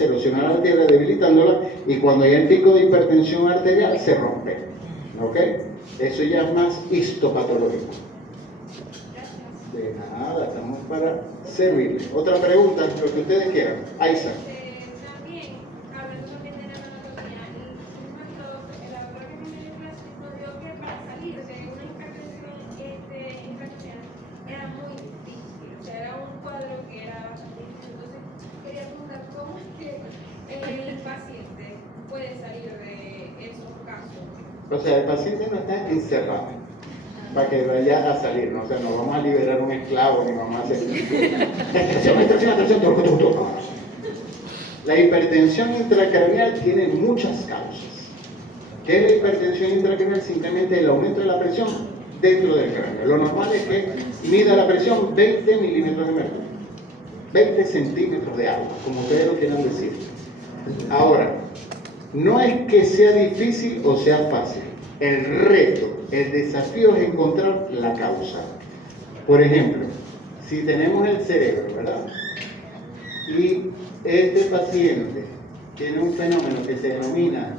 debilitándola, y cuando hay el pico de hipertensión arterial se rompe. ¿Ok? Eso ya es más histopatológico. De nada, estamos para servirles. Otra pregunta, lo que ustedes quieran. Aiza. También, hablando también de neuroanatomía, el doctor que me dio clase nos dijo que para salir de una hipertensión intracraniana era muy difícil, o sea, era un cuadro que era bastante difícil. Entonces, quería preguntar cómo es que el paciente puede salir de esos casos. O sea, el paciente no está encerrado para que vaya a salir, ¿no? O sea, no vamos a liberar un esclavo ni vamos a hacer atención. La hipertensión intracraneal tiene muchas causas. ¿Qué es la hipertensión intracraneal? Simplemente el aumento de la presión dentro del cráneo. Lo normal es que mida la presión 20 milímetros de mercurio, 20 centímetros de agua, como ustedes lo quieran decir. Ahora, no es que sea difícil o sea fácil. El reto, el desafío es encontrar la causa. Por ejemplo, si tenemos el cerebro, ¿verdad? Y este paciente tiene un fenómeno que se denomina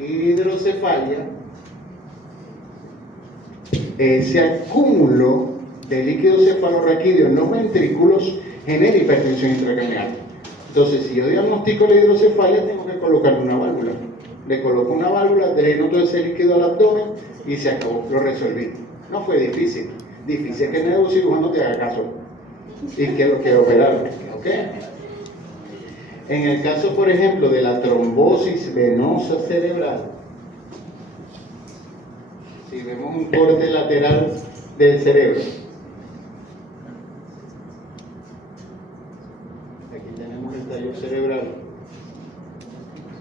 hidrocefalia, ese acúmulo de líquido cefalorraquídeo en los ventrículos genera hipertensión intracraneal. Entonces, si yo diagnostico la hidrocefalia, tengo que colocarle una válvula. Le coloco una válvula, dreno todo ese líquido al abdomen y se acabó, lo resolví. No fue difícil. Difícil que el neurocirujano te haga caso y que lo quiera operar. ¿Ok? En el caso, por ejemplo, de la trombosis venosa cerebral, si vemos un corte lateral del cerebro, aquí tenemos el tallo cerebral,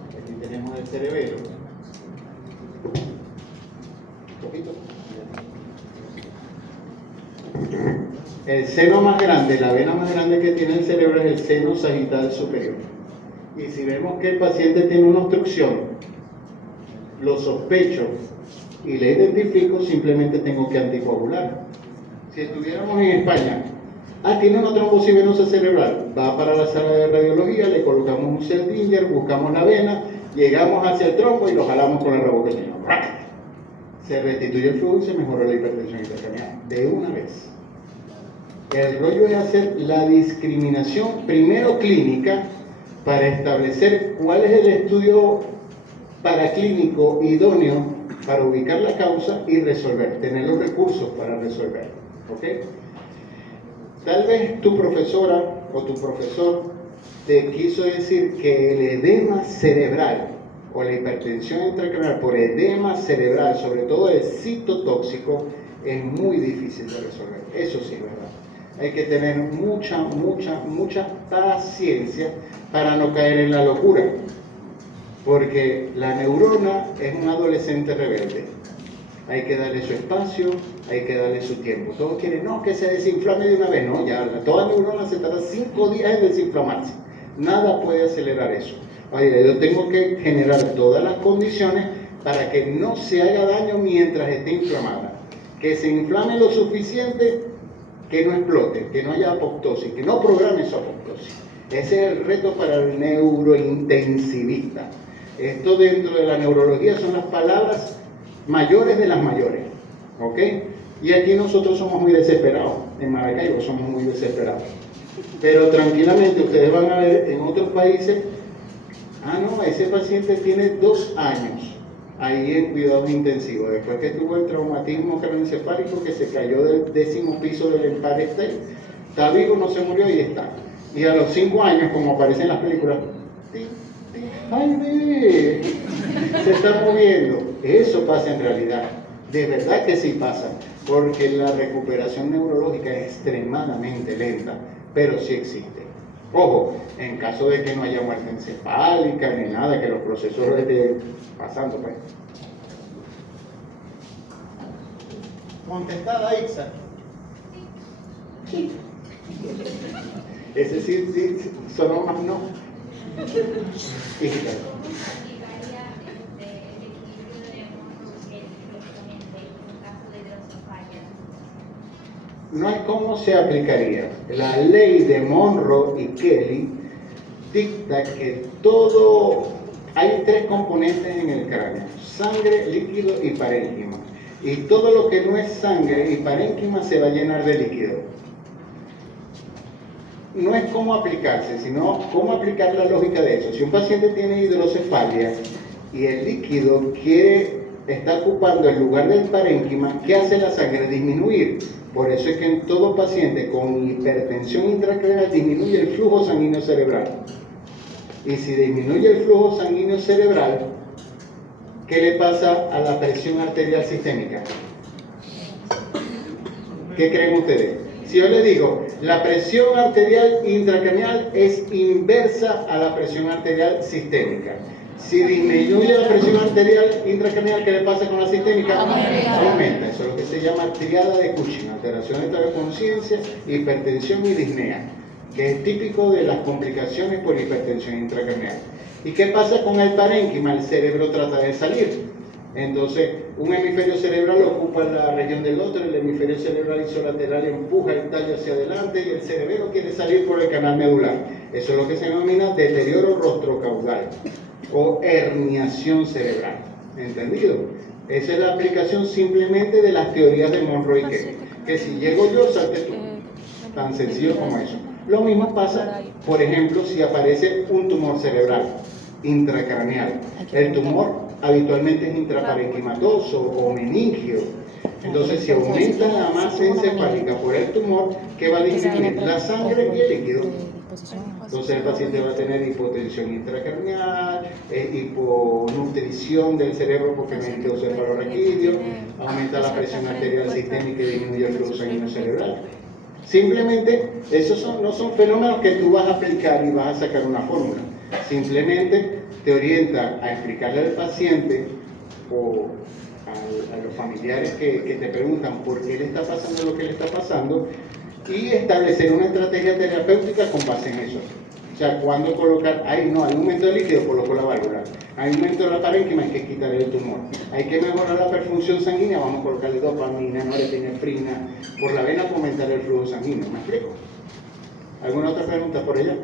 aquí tenemos el cerebelo, un poquito. El seno más grande, la vena más grande que tiene el cerebro es el seno sagital superior. Y si vemos que el paciente tiene una obstrucción, lo sospecho y le identifico, simplemente tengo que anticoagular. Si estuviéramos en España, tiene una trombosis venosa cerebral, va para la sala de radiología, le colocamos un Seldinger, buscamos la vena, llegamos hacia el trombo y lo jalamos con el reboqueño. Se restituye el flujo y se mejora la hipertensión intracraneal de una vez. El rollo es hacer la discriminación primero clínica para establecer cuál es el estudio paraclínico idóneo para ubicar la causa y resolver, tener los recursos para resolver. ¿Ok? Tal vez tu profesora o tu profesor te quiso decir que el edema cerebral o la hipertensión intracraneal por edema cerebral, sobre todo el citotóxico, es muy difícil de resolver. Eso sí es verdad. Hay que tener mucha paciencia para no caer en la locura. Porque la neurona es un adolescente rebelde. Hay que darle su espacio, hay que darle su tiempo. Todos quieren, no, que se desinflame de una vez. No, ya, toda neurona se tarda 5 días en desinflamarse. Nada puede acelerar eso. Oye, yo tengo que generar todas las condiciones para que no se haga daño mientras esté inflamada. Que se inflame lo suficiente, que no explote, que no haya apoptosis, que no programe su apoptosis. Ese es el reto para el neurointensivista. Esto dentro de la neurología son las palabras mayores de las mayores, ¿ok? Y aquí nosotros somos muy desesperados, en Maracaibo somos muy desesperados. Pero tranquilamente ustedes van a ver en otros países, no, ese paciente tiene 2 años ahí en cuidados intensivos, después que tuvo el traumatismo craneoencefálico, que se cayó del 10º piso del Empire State, está vivo, no se murió y está. Y a los 5 años, como aparece en las películas, ¡ay, bebé! Se está moviendo. Eso pasa en realidad. De verdad que sí pasa. Porque la recuperación neurológica es extremadamente lenta, pero sí existe. Ojo, en caso de que no haya muerte encefálica ni nada, que los procesos estén pasando, pues. ¿Contestada, Ixa? Sí. Ese sí, sonó más no. Sí, claro. No hay cómo se aplicaría. La ley de Monroe y Kelly dicta que hay 3 componentes en el cráneo: sangre, líquido y parénquima. Y todo lo que no es sangre y parénquima se va a llenar de líquido. No es cómo aplicarse, sino cómo aplicar la lógica de eso. Si un paciente tiene hidrocefalia y el líquido está ocupando el lugar del parénquima, ¿qué hace la sangre? Disminuir. Por eso es que en todo paciente con hipertensión intracraneal disminuye el flujo sanguíneo cerebral. Y si disminuye el flujo sanguíneo cerebral, ¿qué le pasa a la presión arterial sistémica? ¿Qué creen ustedes? Si yo les digo, la presión arterial intracraneal es inversa a la presión arterial sistémica. Si disminuye la presión arterial intracraneal, ¿qué le pasa con la sistémica? Aumenta. Eso es lo que se llama triada de Cushing: alteración de estado de conciencia, hipertensión y disnea, que es típico de las complicaciones por hipertensión intracraneal. ¿Y qué pasa con el parénquima? El cerebro trata de salir. Entonces, un hemisferio cerebral ocupa la región del otro, el hemisferio cerebral isolateral empuja el tallo hacia adelante y el cerebelo quiere salir por el canal medular. Eso es lo que se denomina deterioro rostrocaudal o herniación cerebral. ¿Entendido? Esa es la aplicación simplemente de las teorías de Monroe y Kelly. Que si llego yo, salte tú. Tan sencillo como eso. Lo mismo pasa, por ejemplo, si aparece un tumor cerebral intracraneal. El tumor habitualmente es intraparenquimatoso o meningio. Entonces, si aumenta la masa encefálica por el tumor, ¿qué va a disminuir? La sangre y el líquido. Entonces el paciente va a tener hipotensión intracraneal, hiponutrición del cerebro porque necesita cefalorraquídeo, aumenta la presión arterial sistémica y disminuye el flujo sanguíneo cerebral. Simplemente, esos no son fenómenos que tú vas a aplicar y vas a sacar una fórmula. Simplemente te orienta a explicarle al paciente o a los familiares que te preguntan por qué le está pasando lo que le está pasando, y establecer una estrategia terapéutica con base en eso. O sea, cuando colocar, hay un aumento de líquido, coloco la válvula. Hay un aumento de la parénquima, hay que quitar el tumor. Hay que mejorar la perfunción sanguínea, vamos a colocarle dopamina, norepinefrina, por la vena para aumentar el flujo sanguíneo. ¿Me explico? ¿Alguna otra pregunta por ella?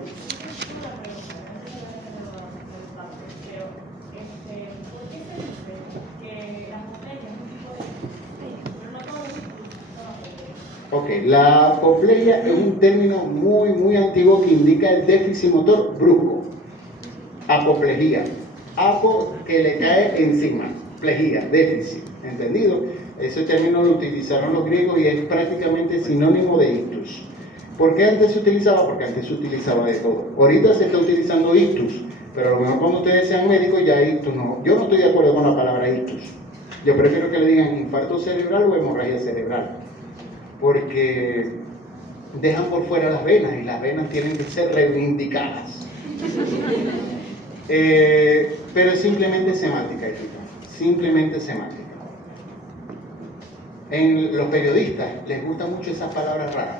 Ok, la apoplejía es un término muy antiguo que indica el déficit motor brusco. Apoplejía. Apo, que le cae encima. Plejía, déficit. ¿Entendido? Ese término lo utilizaron los griegos y es prácticamente sinónimo de ictus. ¿Por qué antes se utilizaba? Porque antes se utilizaba de todo. Ahorita se está utilizando ictus, pero a lo mejor cuando ustedes sean médicos ya ictus no. Yo no estoy de acuerdo con la palabra ictus. Yo prefiero que le digan infarto cerebral o hemorragia cerebral. Porque dejan por fuera las venas y las venas tienen que ser reivindicadas. Pero es simplemente semántica, chicos, simplemente semántica. En los periodistas les gustan mucho esas palabras raras.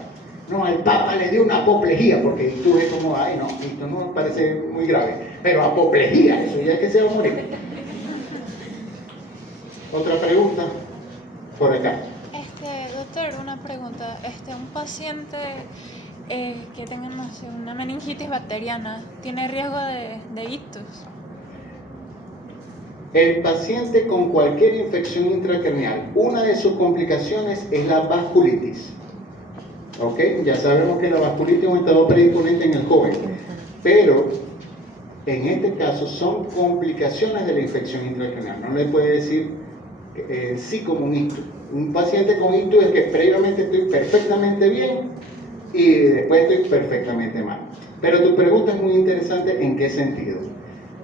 No, al Papa le dio una apoplejía, porque tú ves como, ay no, esto no me parece muy grave, pero apoplejía, eso ya es que se va a morir. Otra pregunta, por acá. Doctor, una pregunta. Un paciente que tenga, no sé, una meningitis bacteriana, ¿tiene riesgo de ictus? El paciente con cualquier infección intracraneal, una de sus complicaciones es la vasculitis. ¿Ok? Ya sabemos que la vasculitis es un estado predisponente en el joven, pero en este caso son complicaciones de la infección intracraneal. No le puede decir sí como un ictus. Un paciente con ictus es que previamente estoy perfectamente bien y después estoy perfectamente mal. Pero tu pregunta es muy interesante. ¿En qué sentido?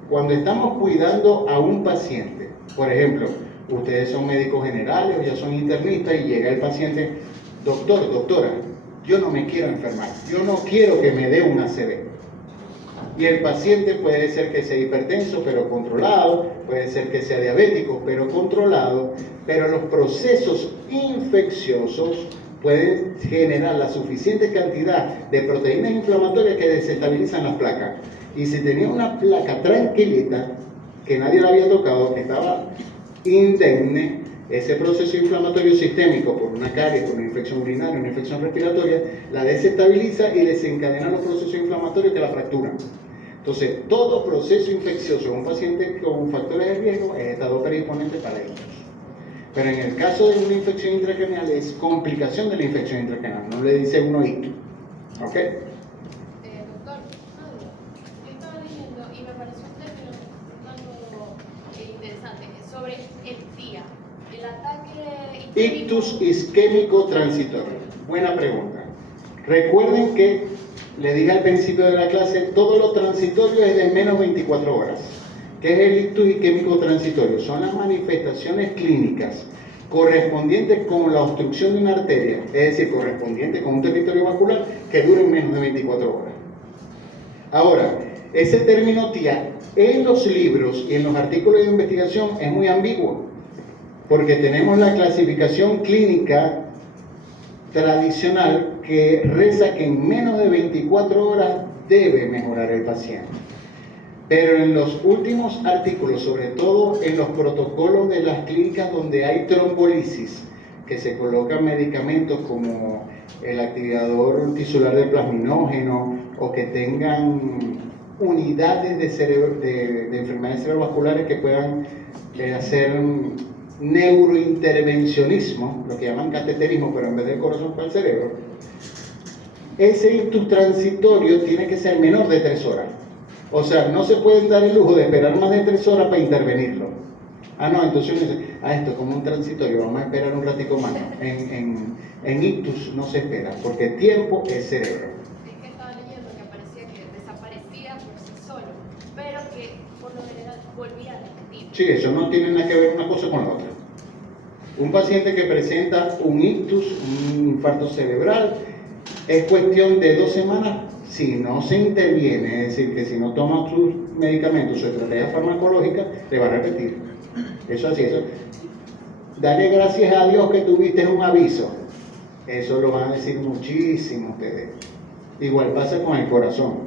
Cuando estamos cuidando a un paciente, por ejemplo, ustedes son médicos generales o ya son internistas y llega el paciente, doctor, doctora, yo no me quiero enfermar, yo no quiero que me dé un ACV. Y el paciente puede ser que sea hipertenso, pero controlado, puede ser que sea diabético, pero controlado, pero los procesos infecciosos pueden generar la suficiente cantidad de proteínas inflamatorias que desestabilizan las placas. Y si tenía una placa tranquilita, que nadie la había tocado, que estaba indemne, ese proceso inflamatorio sistémico por una caries, por una infección urinaria, una infección respiratoria, la desestabiliza y desencadena los procesos inflamatorios que la fracturan. Entonces, todo proceso infeccioso en un paciente con factores de riesgo es estado predisponente para ellos. Pero en el caso de una infección intracraneal es complicación de la infección intracraneal, no le dice uno ictus. ¿Ok? Doctor, yo estaba leyendo y me pareció un término algo interesante sobre el TIA, el ataque Ictus isquémico transitorio. Buena pregunta. Recuerden que le dije al principio de la clase, todo lo transitorio es de menos 24 horas. ¿Qué es el ictus isquémico transitorio? Son las manifestaciones clínicas correspondientes con la obstrucción de una arteria, es decir, correspondientes con un territorio vascular que duren menos de 24 horas. Ahora, ese término TIA en los libros y en los artículos de investigación es muy ambiguo, porque tenemos la clasificación clínica tradicional que reza que en menos de 24 horas debe mejorar el paciente. Pero en los últimos artículos, sobre todo en los protocolos de las clínicas donde hay trombolisis, que se colocan medicamentos como el activador tisular de plasminógeno o que tengan unidades de enfermedades cerebrovasculares que puedan hacer neurointervencionismo, lo que llaman cateterismo, pero en vez del corazón para el cerebro, ese ictus transitorio tiene que ser menor de 3 horas. O sea, no se pueden dar el lujo de esperar más de 3 horas para intervenirlo. Ah, no, entonces uno dice, esto es como un transitorio, vamos a esperar un ratico más. En ictus no se espera, porque tiempo es cerebro. Es que estaba leyendo que parecía que desaparecía por sí solo, pero que por lo general volvía a repetir. Sí, eso no tiene nada que ver una cosa con la otra. Un paciente que presenta un ictus, un infarto cerebral, es cuestión de 2 semanas. Si no se interviene, es decir, que si no toma sus medicamentos, su estrategia farmacológica, le va a repetir. Eso así, eso. Dale gracias a Dios que tuviste un aviso. Eso lo van a decir muchísimo ustedes. Igual pasa con el corazón.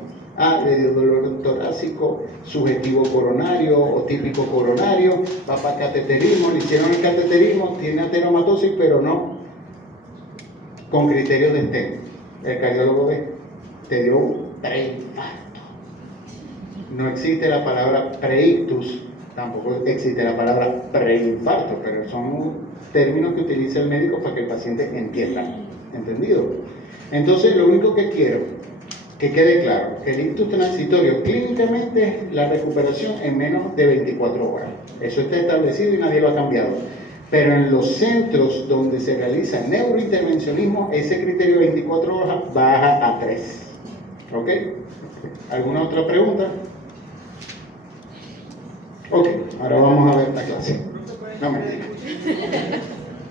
Le dio dolor torácico, subjetivo coronario o típico coronario, va para cateterismo, le hicieron el cateterismo, tiene ateromatosis, pero no con criterios de stent. El cardiólogo ve. Te dio un preinfarto. No existe la palabra preictus, tampoco existe la palabra preinfarto, pero son términos que utiliza el médico para que el paciente entienda. ¿Entendido? Entonces, lo único que quiero que quede claro, que el ictus transitorio clínicamente es la recuperación en menos de 24 horas. Eso está establecido y nadie lo ha cambiado. Pero en los centros donde se realiza neurointervencionismo, ese criterio de 24 horas baja a 3. ¿Ok? ¿Alguna otra pregunta? Ok, ahora vamos a ver la clase. No, mentira.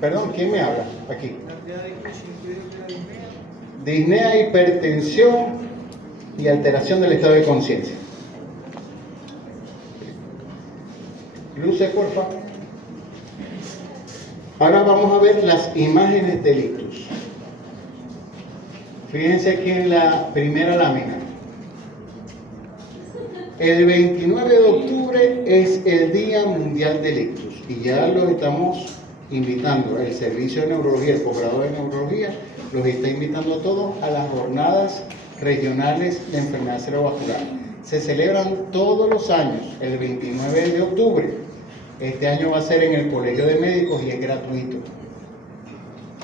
Perdón, ¿quién me habla? Aquí. La cantidad de ictus incluidos de la disnea. disnea, hipertensión y alteración del estado de conciencia. Luces, por favor. Ahora vamos a ver las imágenes del ictus. Fíjense aquí en la primera lámina. El 29 de octubre es el Día Mundial del Ictus y ya los estamos invitando. El Servicio de Neurología, el posgrado de Neurología, los está invitando a todos a las jornadas regionales de enfermedad cerebrovascular. Se celebran todos los años, el 29 de octubre. Este año va a ser en el Colegio de Médicos y es gratuito.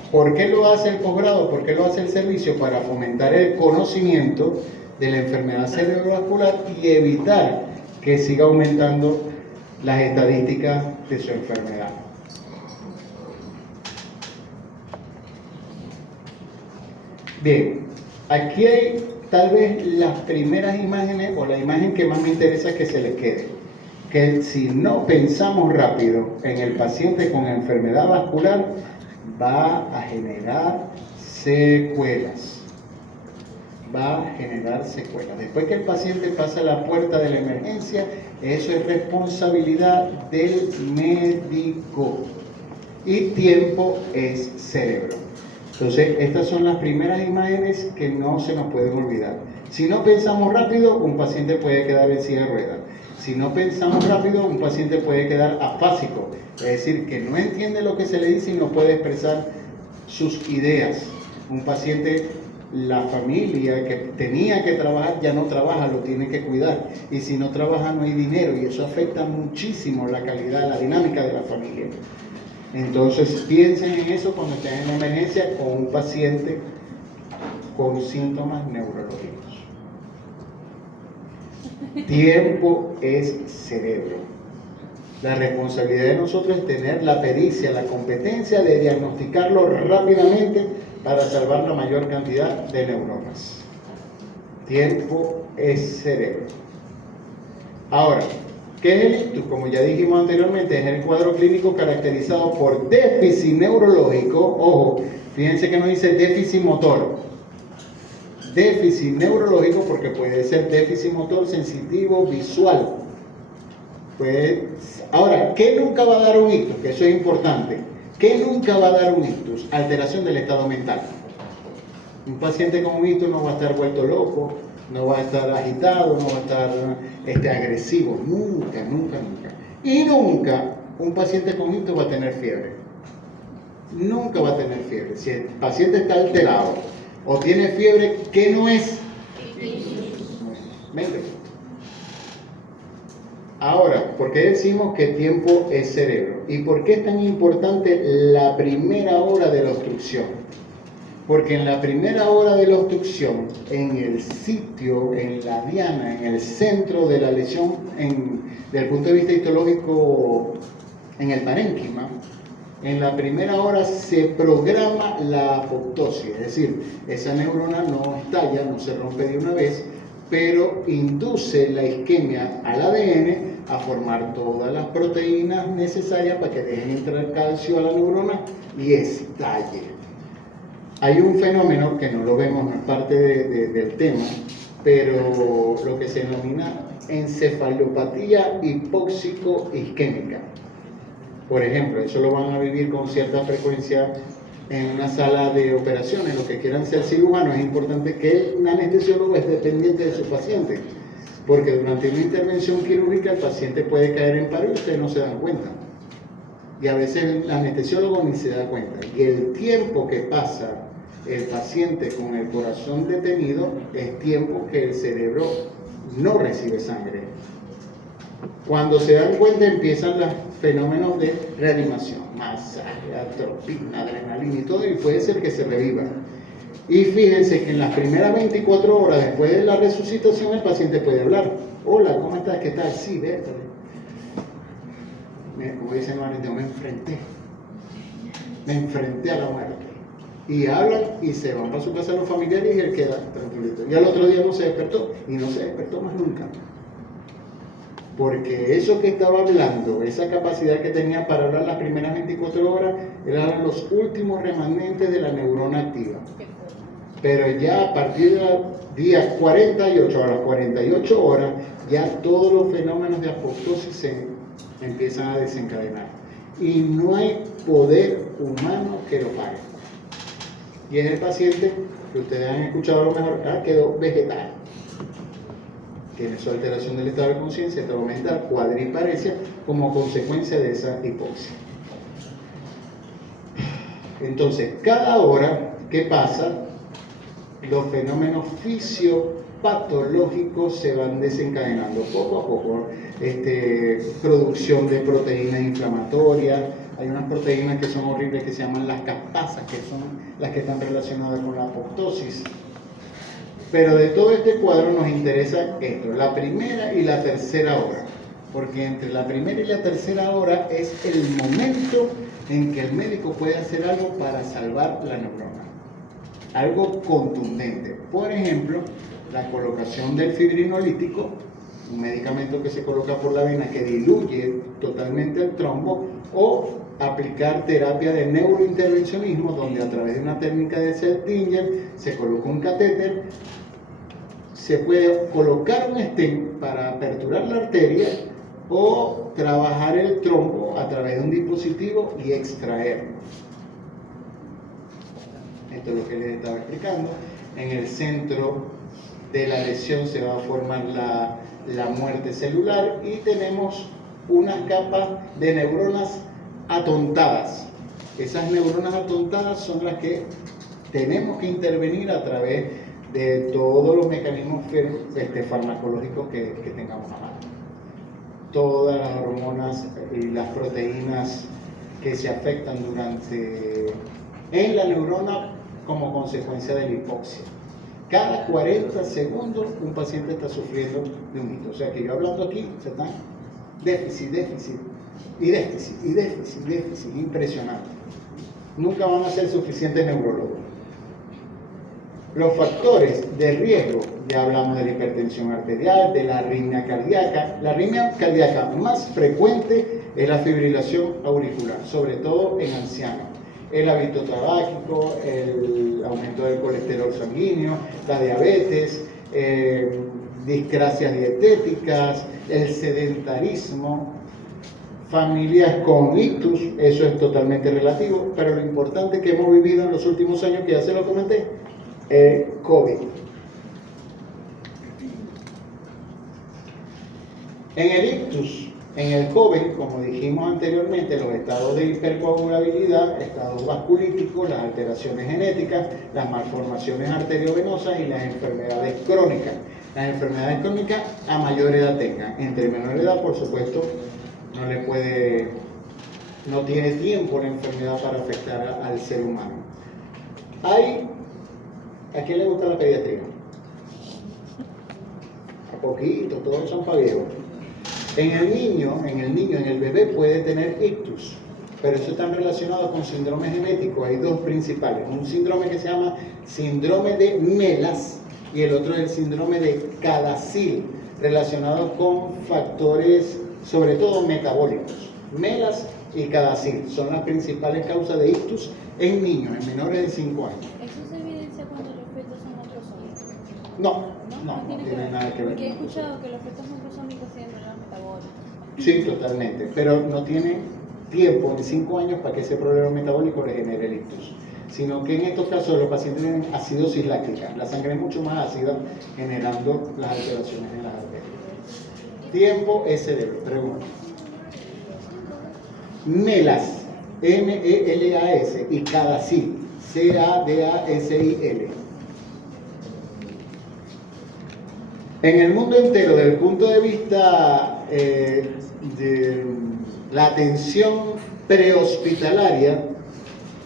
¿Por qué lo hace el posgrado? ¿Por qué lo hace el servicio? Para fomentar el conocimiento de la enfermedad cerebrovascular y evitar que siga aumentando las estadísticas de su enfermedad. Bien, aquí hay tal vez las primeras imágenes o la imagen que más me interesa que se les quede. Que si no pensamos rápido en el paciente con enfermedad vascular, va a generar secuelas. Va a generar secuelas. Después que el paciente pasa la puerta de la emergencia, eso es responsabilidad del médico. Y tiempo es cerebro. Entonces, estas son las primeras imágenes que no se nos pueden olvidar. Si no pensamos rápido, un paciente puede quedar en silla de ruedas. Si no pensamos rápido, un paciente puede quedar afásico, es decir, que no entiende lo que se le dice y no puede expresar sus ideas. Un paciente, la familia que tenía que trabajar ya no trabaja, lo tiene que cuidar. Y si no trabaja no hay dinero y eso afecta muchísimo la calidad, la dinámica de la familia. Entonces piensen en eso cuando estén en la emergencia con un paciente con síntomas neurológicos. Tiempo es cerebro. La responsabilidad de nosotros es tener la pericia, la competencia de diagnosticarlo rápidamente para salvar la mayor cantidad de neuronas. Tiempo es cerebro. Ahora, ¿qué es el ictus? Como ya dijimos anteriormente, es el cuadro clínico caracterizado por déficit neurológico. Ojo, fíjense que no dice déficit motor. Déficit neurológico porque puede ser déficit motor, sensitivo, visual. Ahora, ¿qué nunca va a dar un ictus? Que eso es importante. ¿Qué nunca va a dar un ictus? Alteración del estado mental. Un paciente con un ictus no va a estar vuelto loco, no va a estar agitado, no va a estar agresivo. Nunca, nunca, nunca. Y nunca un paciente con ictus va a tener fiebre. Nunca va a tener fiebre. Si el paciente está alterado o tiene fiebre, ¿qué no es? Mente. Ahora, ¿por qué decimos que tiempo es cerebro? ¿Y por qué es tan importante la primera hora de la obstrucción? Porque en la primera hora de la obstrucción, en el sitio, en la diana, en el centro de la lesión, desde el punto de vista histológico, en el parénquima, en la primera hora se programa la apoptosis, es decir, esa neurona no estalla, no se rompe de una vez, pero induce la isquemia al ADN a formar todas las proteínas necesarias para que dejen entrar calcio a la neurona y estalle. Hay un fenómeno que no lo vemos, no es parte del tema, pero lo que se denomina encefalopatía hipóxico-isquémica. Por ejemplo, eso lo van a vivir con cierta frecuencia en una sala de operaciones. Los que quieran ser cirujanos, es importante que un anestesiólogo esté pendiente de su paciente, porque durante una intervención quirúrgica el paciente puede caer en paro y ustedes no se dan cuenta. Y a veces el anestesiólogo ni se da cuenta. Y el tiempo que pasa el paciente con el corazón detenido es tiempo que el cerebro no recibe sangre. Cuando se dan cuenta empiezan los fenómenos de reanimación, masaje, atropina, adrenalina y todo, y puede ser que se reviva. Y fíjense que en las primeras 24 horas después de la resucitación el paciente puede hablar. Hola, ¿cómo estás? ¿Qué tal? Sí, vete. Como dicen los argentinos, me enfrenté a la muerte. Y hablan y se van para su casa los familiares y él queda tranquilito. Y al otro día no se despertó y no se despertó más nunca. Porque eso que estaba hablando, esa capacidad que tenía para hablar las primeras 24 horas, eran los últimos remanentes de la neurona activa. Pero ya a partir del día 48, a las 48 horas, ya todos los fenómenos de apoptosis se empiezan a desencadenar. Y no hay poder humano que lo pague. Y es el paciente que ustedes han escuchado a lo mejor, quedó vegetal. Tiene su alteración del estado de conciencia, estado mental, cuadriparesia, como consecuencia de esa hipoxia. Entonces, cada hora que pasa, los fenómenos fisiopatológicos se van desencadenando poco a poco. Producción de proteínas inflamatorias. Hay unas proteínas que son horribles que se llaman las caspasas, que son las que están relacionadas con la apoptosis. Pero de todo este cuadro nos interesa esto, la primera y la tercera hora, porque entre la primera y la tercera hora es el momento en que el médico puede hacer algo para salvar la neurona, algo contundente. Por ejemplo, la colocación del fibrinolítico, un medicamento que se coloca por la vena que diluye totalmente el trombo, o aplicar terapia de neurointervencionismo, donde a través de una técnica de Seldinger se coloca un catéter, se puede colocar un stent para aperturar la arteria o trabajar el trombo a través de un dispositivo y extraerlo. Esto es lo que les estaba explicando. En el centro de la lesión se va a formar la muerte celular y tenemos una capa de neuronas atontadas. Esas neuronas atontadas son las que tenemos que intervenir a través de todos los mecanismos farmacológicos que tengamos a mano. Todas las hormonas y las proteínas que se afectan en la neurona como consecuencia de la hipoxia. Cada 40 segundos un paciente está sufriendo de un hito. O sea que yo hablando aquí, se está déficit, impresionante. Nunca van a ser suficientes neurólogos. Los factores de riesgo, ya hablamos de la hipertensión arterial, de la arritmia cardíaca. La arritmia cardíaca más frecuente es la fibrilación auricular, sobre todo en ancianos. El hábito tabáquico, el aumento del colesterol sanguíneo, la diabetes, discrasias dietéticas, el sedentarismo, familias con ictus, eso es totalmente relativo, pero lo importante que hemos vivido en los últimos años, que ya se lo comenté, el COVID. En el ictus, en el joven, como dijimos anteriormente, los estados de hipercoagulabilidad, estados vasculíticos, las alteraciones genéticas, las malformaciones arteriovenosas y las enfermedades crónicas. Las enfermedades crónicas a mayor edad tengan. Entre menor edad, por supuesto, no tiene tiempo la enfermedad para afectar al ser humano. ¿A quién le gusta la pediatría? A poquito, todos son para viejos. En el bebé puede tener ictus, pero eso está relacionado con síndromes genéticos. Hay dos principales, un síndrome que se llama síndrome de Melas y el otro es el síndrome de Cadacil, relacionados con factores sobre todo metabólicos. Melas y Cadacil son las principales causas de ictus en niños, en menores de 5 años. ¿Eso se evidencia cuando los fetos son macrosómicos? No tiene nada que ver. Porque he escuchado que los fetos macrosómicos tienen problemas metabólicos. Sí, totalmente, pero no tiene tiempo en 5 años para que ese problema metabólico le genere el ictus, sino que en estos casos los pacientes tienen acidosis láctica, la sangre es mucho más ácida, generando las alteraciones en las arterias. Tiempo es cerebro. Pregunta. Melas, M-E-L-A-S, y Cadacil, C-A-D-A-S-I-L. En el mundo entero, desde el punto de vista de la atención prehospitalaria,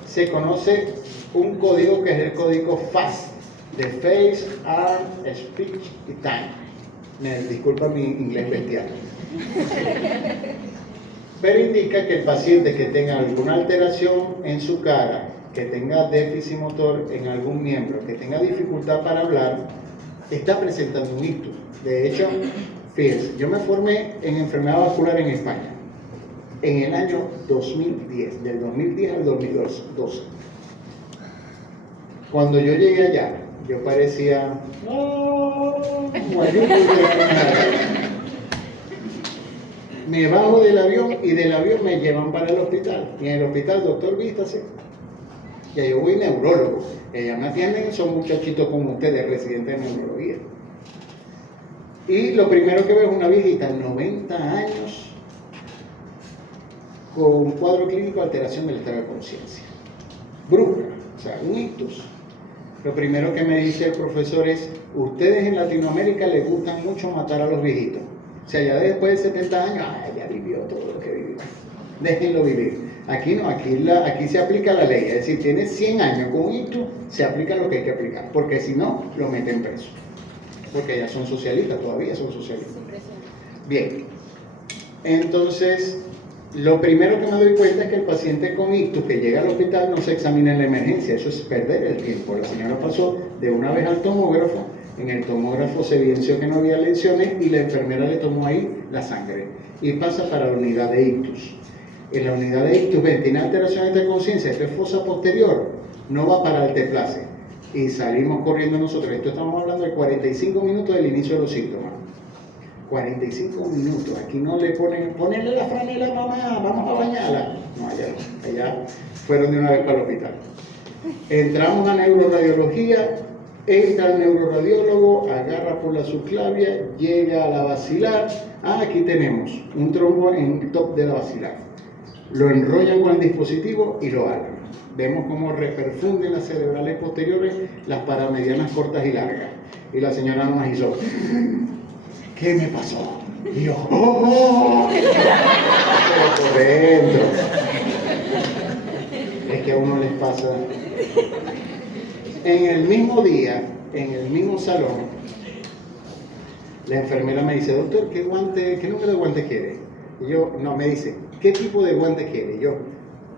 se conoce un código que es el código FAST, de Face, Arm, Speech y Time. Disculpa mi inglés bestial. Pero indica que el paciente que tenga alguna alteración en su cara, que tenga déficit motor en algún miembro, que tenga dificultad para hablar, está presentando un ictus. De hecho, fíjense, yo me formé en enfermedad vascular en España en el año 2010, del 2010 al 2012. Cuando yo llegué allá, Yo parecía... guayuco. Me bajo del avión y del avión me llevan para el hospital. Y en el hospital, doctor, vístase. Ya yo voy neurólogo. Ella me atienden, son muchachitos como ustedes, residentes de neurología. Y lo primero que veo es una viejita, 90 años, con un cuadro clínico de alteración del estado de conciencia. Brusca, o sea, un ictus. Lo primero que me dice el profesor es, ustedes en Latinoamérica les gustan mucho matar a los viejitos. O sea, ya después de 70 años, ya vivió todo lo que vivió. Déjenlo vivir. Aquí no, aquí se aplica la ley. Es decir, tiene 100 años con un ictus, se aplica lo que hay que aplicar. Porque si no, lo meten preso. Porque ya son socialistas, todavía son socialistas. Bien. Entonces, lo primero que me doy cuenta es que el paciente con ictus que llega al hospital no se examina en la emergencia. Eso es perder el tiempo. La señora pasó de una vez al tomógrafo. En el tomógrafo se evidenció que no había lesiones y la enfermera le tomó ahí la sangre. Y pasa para la unidad de ictus. En la unidad de ictus, ven, tiene alteraciones de conciencia, esto es fosa posterior, no va para el teplace. Y salimos corriendo nosotros. Esto estamos hablando de 45 minutos del inicio de los síntomas. 45 minutos. Aquí no le ponerle la franela, mamá, vamos a bañarla. No, allá fueron de una vez para el hospital. Entramos a neuroradiología, entra el neuroradiólogo, agarra por la subclavia, llega a la basilar. Aquí tenemos un trombo en el top de la basilar. Lo enrollan con el dispositivo y lo alan. Vemos cómo reperfunden las cerebrales posteriores, las paramedianas cortas y largas. Y la señora nos hizo, ¿qué me pasó? Y yo, ¡oh! Pero por dentro. Es que a uno les pasa. En el mismo día, en el mismo salón, la enfermera me dice, doctor, ¿qué número de guante quiere? Y yo, no, me dice, ¿qué tipo de guante quiere? Y yo,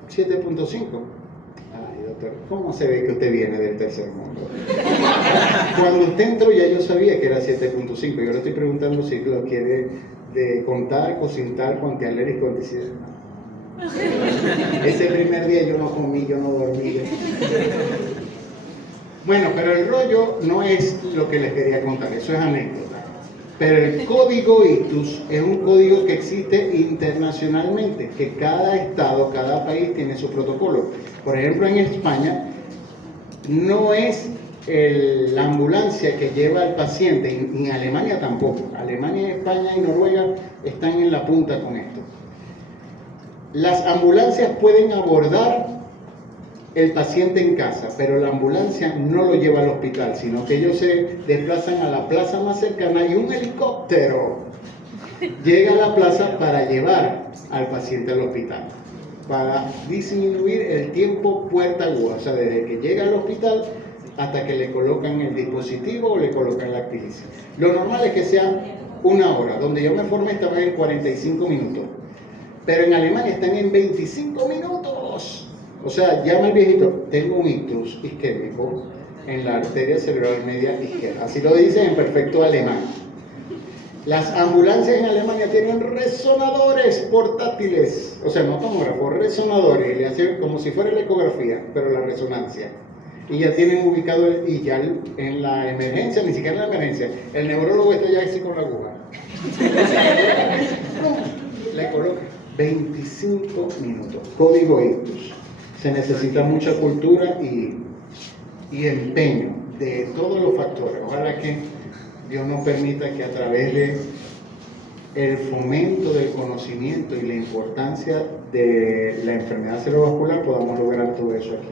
7.5. Ay, doctor, ¿cómo se ve que usted viene del tercer mundo? Cuando usted entró ya yo sabía que era 7.5. Yo le estoy preguntando si lo quiere de contar, cocintar, cuantialer y cuanticidad. Ese primer día yo no comí, yo no dormí. Bueno, pero el rollo no es lo que les quería contar, eso es anécdota. Pero el código ictus es un código que existe internacionalmente, que cada estado, cada país tiene su protocolo. Por ejemplo, en España no es la ambulancia que lleva al paciente, y en Alemania tampoco. Alemania, España y Noruega están en la punta con esto. Las ambulancias pueden abordar el paciente en casa, pero la ambulancia no lo lleva al hospital, sino que ellos se desplazan a la plaza más cercana y un helicóptero llega a la plaza para llevar al paciente al hospital, para disminuir el tiempo puerta aguda, o sea, desde que llega al hospital hasta que le colocan el dispositivo o le colocan la activicia. Lo normal es que sea una hora, donde yo me formé estaba en 45 minutos, pero en Alemania están en 25 minutos. O sea, llama el viejito, tengo un ictus isquémico en la arteria cerebral media izquierda. Así lo dicen en perfecto alemán. Las ambulancias en Alemania tienen resonadores portátiles, o sea, no tomógrafos, resonadores, le hacen como si fuera la ecografía, pero la resonancia. Y ya tienen ubicado, y ya en la emergencia, ni siquiera en la emergencia, el neurólogo está ya así con la aguja. Le coloca 25 minutos, código ictus. Se necesita mucha cultura y empeño de todos los factores. Ojalá que Dios nos permita que a través de el fomento del conocimiento y la importancia de la enfermedad cerebrovascular podamos lograr todo eso aquí.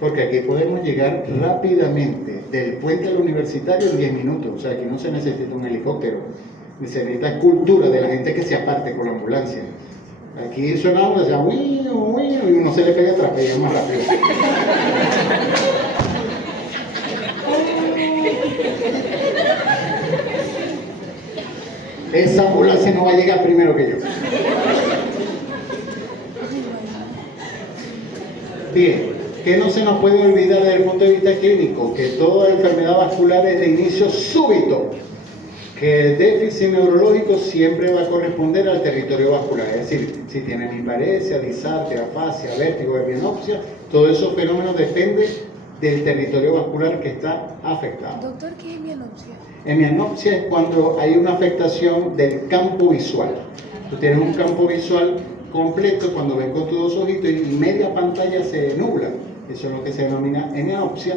Porque aquí podemos llegar rápidamente del puente al universitario en 10 minutos. O sea, aquí no se necesita un helicóptero. Se necesita cultura de la gente que se aparte con la ambulancia. Aquí suena uno, decía, y uno se le pega atrás, pega más rápido. Esa ambulancia no va a llegar primero que yo. Bien, ¿qué no se nos puede olvidar desde el punto de vista clínico? Que toda enfermedad vascular es de inicio súbito. que el déficit neurológico siempre va a corresponder al territorio vascular, es decir, si tiene hemiparesia, disartria, afasia, vértigo, hemianopsia, todos esos fenómenos dependen del territorio vascular que está afectado. Doctor, ¿qué es hemianopsia? Hemianopsia es cuando hay una afectación del campo visual. Tú tienes un campo visual completo cuando ves con tus dos ojitos y media pantalla se nubla. Eso es lo que se denomina hemianopsia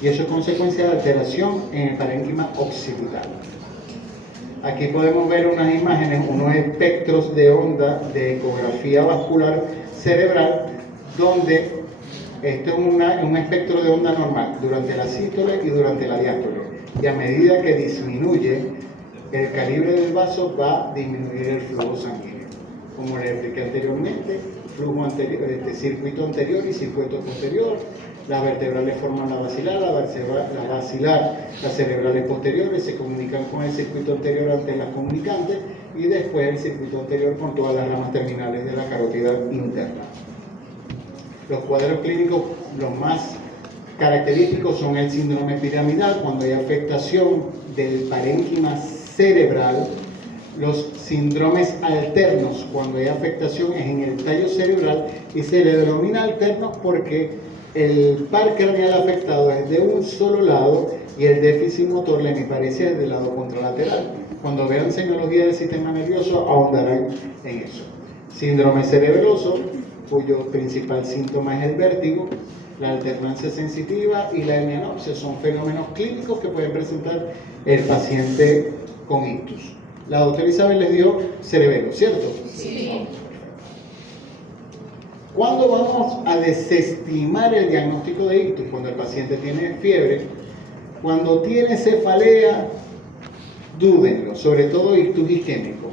y eso es consecuencia de alteración en el parénquima occipital. Aquí podemos ver unas imágenes, unos espectros de onda de ecografía vascular cerebral, donde esto es un espectro de onda normal durante la sístole y durante la diástole. Y a medida que disminuye el calibre del vaso, va a disminuir el flujo sanguíneo. Como les expliqué anteriormente, flujo anterior, circuito anterior y circuito posterior. Las vertebrales forman la basilar, las cerebrales posteriores se comunican con el circuito anterior ante las comunicantes y después el circuito anterior con todas las ramas terminales de la carótida interna. Los cuadros clínicos, los más característicos son el síndrome piramidal, cuando hay afectación del parénquima cerebral. Los síndromes alternos, cuando hay afectación es en el tallo cerebral y se le denomina alternos porque el par craneal afectado es de un solo lado y el déficit motor, la hemiparesia, es del lado contralateral. Cuando vean semiología del sistema nervioso ahondarán en eso. Síndrome cerebeloso, cuyo principal síntoma es el vértigo, la alternancia sensitiva y la hemianopsia son fenómenos clínicos que pueden presentar el paciente con ictus. La doctora Isabel les dio cerebelo, ¿cierto? Sí. ¿Cuándo vamos a desestimar el diagnóstico de ictus? Cuando el paciente tiene fiebre, cuando tiene cefalea, dúdenlo, sobre todo ictus isquémico.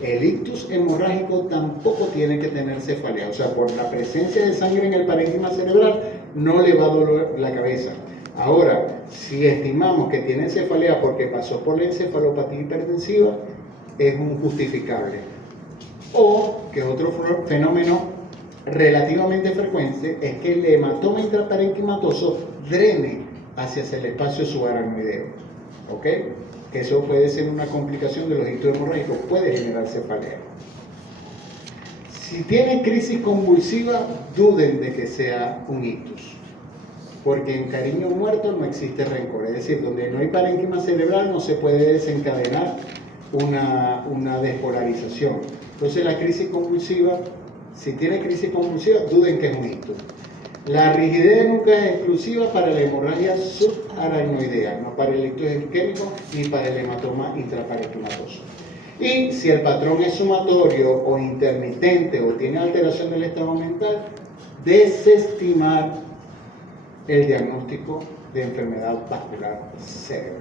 El ictus hemorrágico tampoco tiene que tener cefalea, o sea, por la presencia de sangre en el parénquima cerebral no le va a doler la cabeza. Ahora, si estimamos que tiene cefalea porque pasó por la encefalopatía hipertensiva, es un justificable. O que otro fenómeno relativamente frecuente es que el hematoma intraparenquimatoso drene hacia el espacio subaracnoideo, ¿ok? Que eso puede ser una complicación de los ictus hemorrágicos, puede generar cefalea. Si tiene crisis convulsiva, duden de que sea un ictus, porque en cariño muerto no existe rencor, es decir, donde no hay parénquima cerebral no se puede desencadenar una despolarización. Entonces la crisis convulsiva, si tiene crisis convulsiva, duden que es un ictus. La rigidez nunca es exclusiva para la hemorragia subaracnoidea, no para el ictus isquémico ni para el hematoma intraparenquimatoso. Y si el patrón es sumatorio o intermitente o tiene alteración del estado mental, desestimar el diagnóstico de enfermedad vascular cerebral.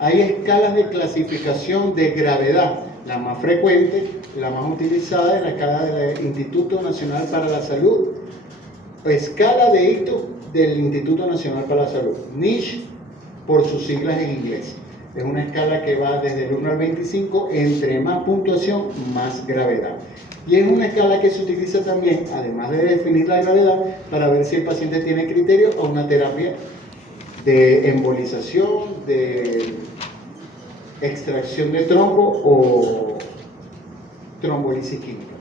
Hay escalas de clasificación de gravedad. La más frecuente, la más utilizada es la escala del Instituto Nacional para la Salud, escala de ictus del Instituto Nacional para la Salud, NISH por sus siglas en inglés. Es una escala que va desde el 1 al 25, entre más puntuación, más gravedad. Y es una escala que se utiliza también, además de definir la gravedad, para ver si el paciente tiene criterio a una terapia de embolización, de extracción de trombo o trombolisis química.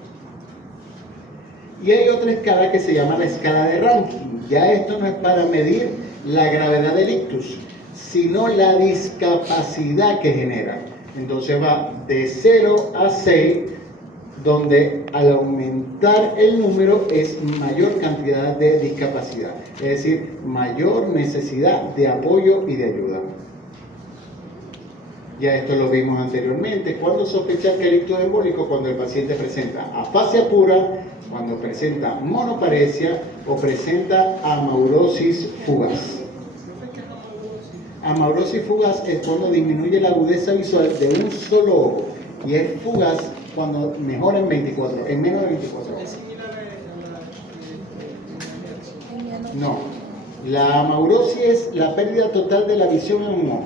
Y hay otra escala que se llama la escala de Rankin. Ya esto no es para medir la gravedad del ictus, sino la discapacidad que genera. Entonces va de 0 a 6, donde al aumentar el número es mayor cantidad de discapacidad, es decir, mayor necesidad de apoyo y de ayuda. Ya esto lo vimos anteriormente. ¿Cuándo sospechar que el ictus es embólico? Cuando el paciente presenta afasia pura, cuando presenta monoparesia o presenta amaurosis fugaz. Amaurosis fugaz es cuando disminuye la agudeza visual de un solo ojo y es fugaz cuando mejora en menos de 24 horas. ¿Es similar a la No, la amaurosis es la pérdida total de la visión en un ojo.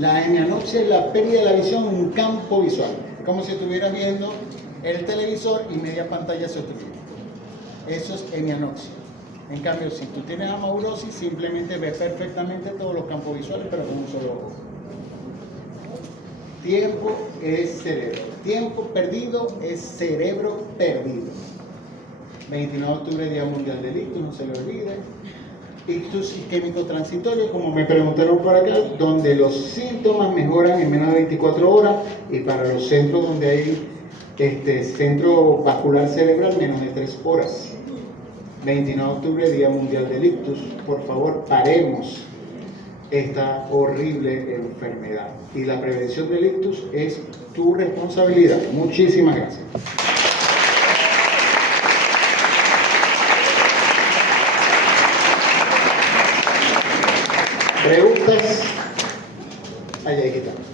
La hemianopsia es la pérdida de la visión en un campo visual. Es como si estuvieras viendo el televisor y media pantalla se obstruye. Eso es hemianopsia. En cambio, si tú tienes amaurosis, simplemente ves perfectamente todos los campos visuales, pero con un solo ojo. Tiempo es cerebro. Tiempo perdido es cerebro perdido. 29 de octubre, Día Mundial del Ictus, no se lo olvide. Ictus isquémico transitorio, como me preguntaron por acá, donde los síntomas mejoran en menos de 24 horas y para los centros donde hay centro vascular cerebral, menos de 3 horas. 29 de octubre, Día Mundial del Ictus. Por favor, paremos esta horrible enfermedad. Y la prevención del ictus es tu responsabilidad. Muchísimas gracias. Preguntas. Allá está. Doctor,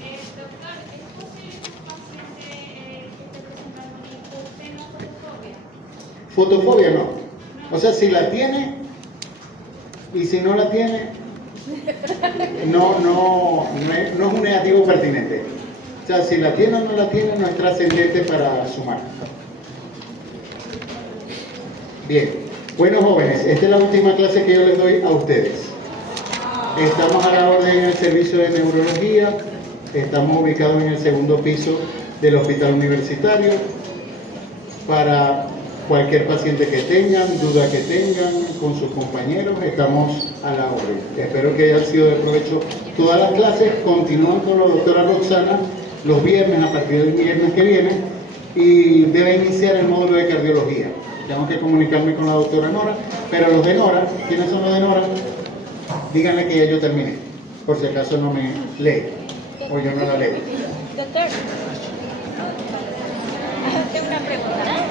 ¿es posible que un paciente que esté presentando un ictus tenga fotofobia? Fotofobia no. O sea, si la tiene y si no la tiene, no es un negativo pertinente. O sea, si la tiene o no la tiene, no es trascendente para sumar. Bien, bueno jóvenes, esta es la última clase que yo les doy a ustedes. Estamos a la orden en el servicio de neurología, estamos ubicados en el segundo piso del hospital universitario. Para cualquier paciente que tengan, duda que tengan con sus compañeros, estamos a la orden. Espero que hayan sido de provecho todas las clases. Continúan con la doctora Roxana los viernes, a partir del viernes que viene, y debe iniciar el módulo de cardiología. Tengo que comunicarme con la doctora Nora, pero los de Nora, ¿quiénes son los de Nora? Díganle que ya yo terminé, por si acaso no me lee, o yo no la leo. Doctor, tengo una pregunta.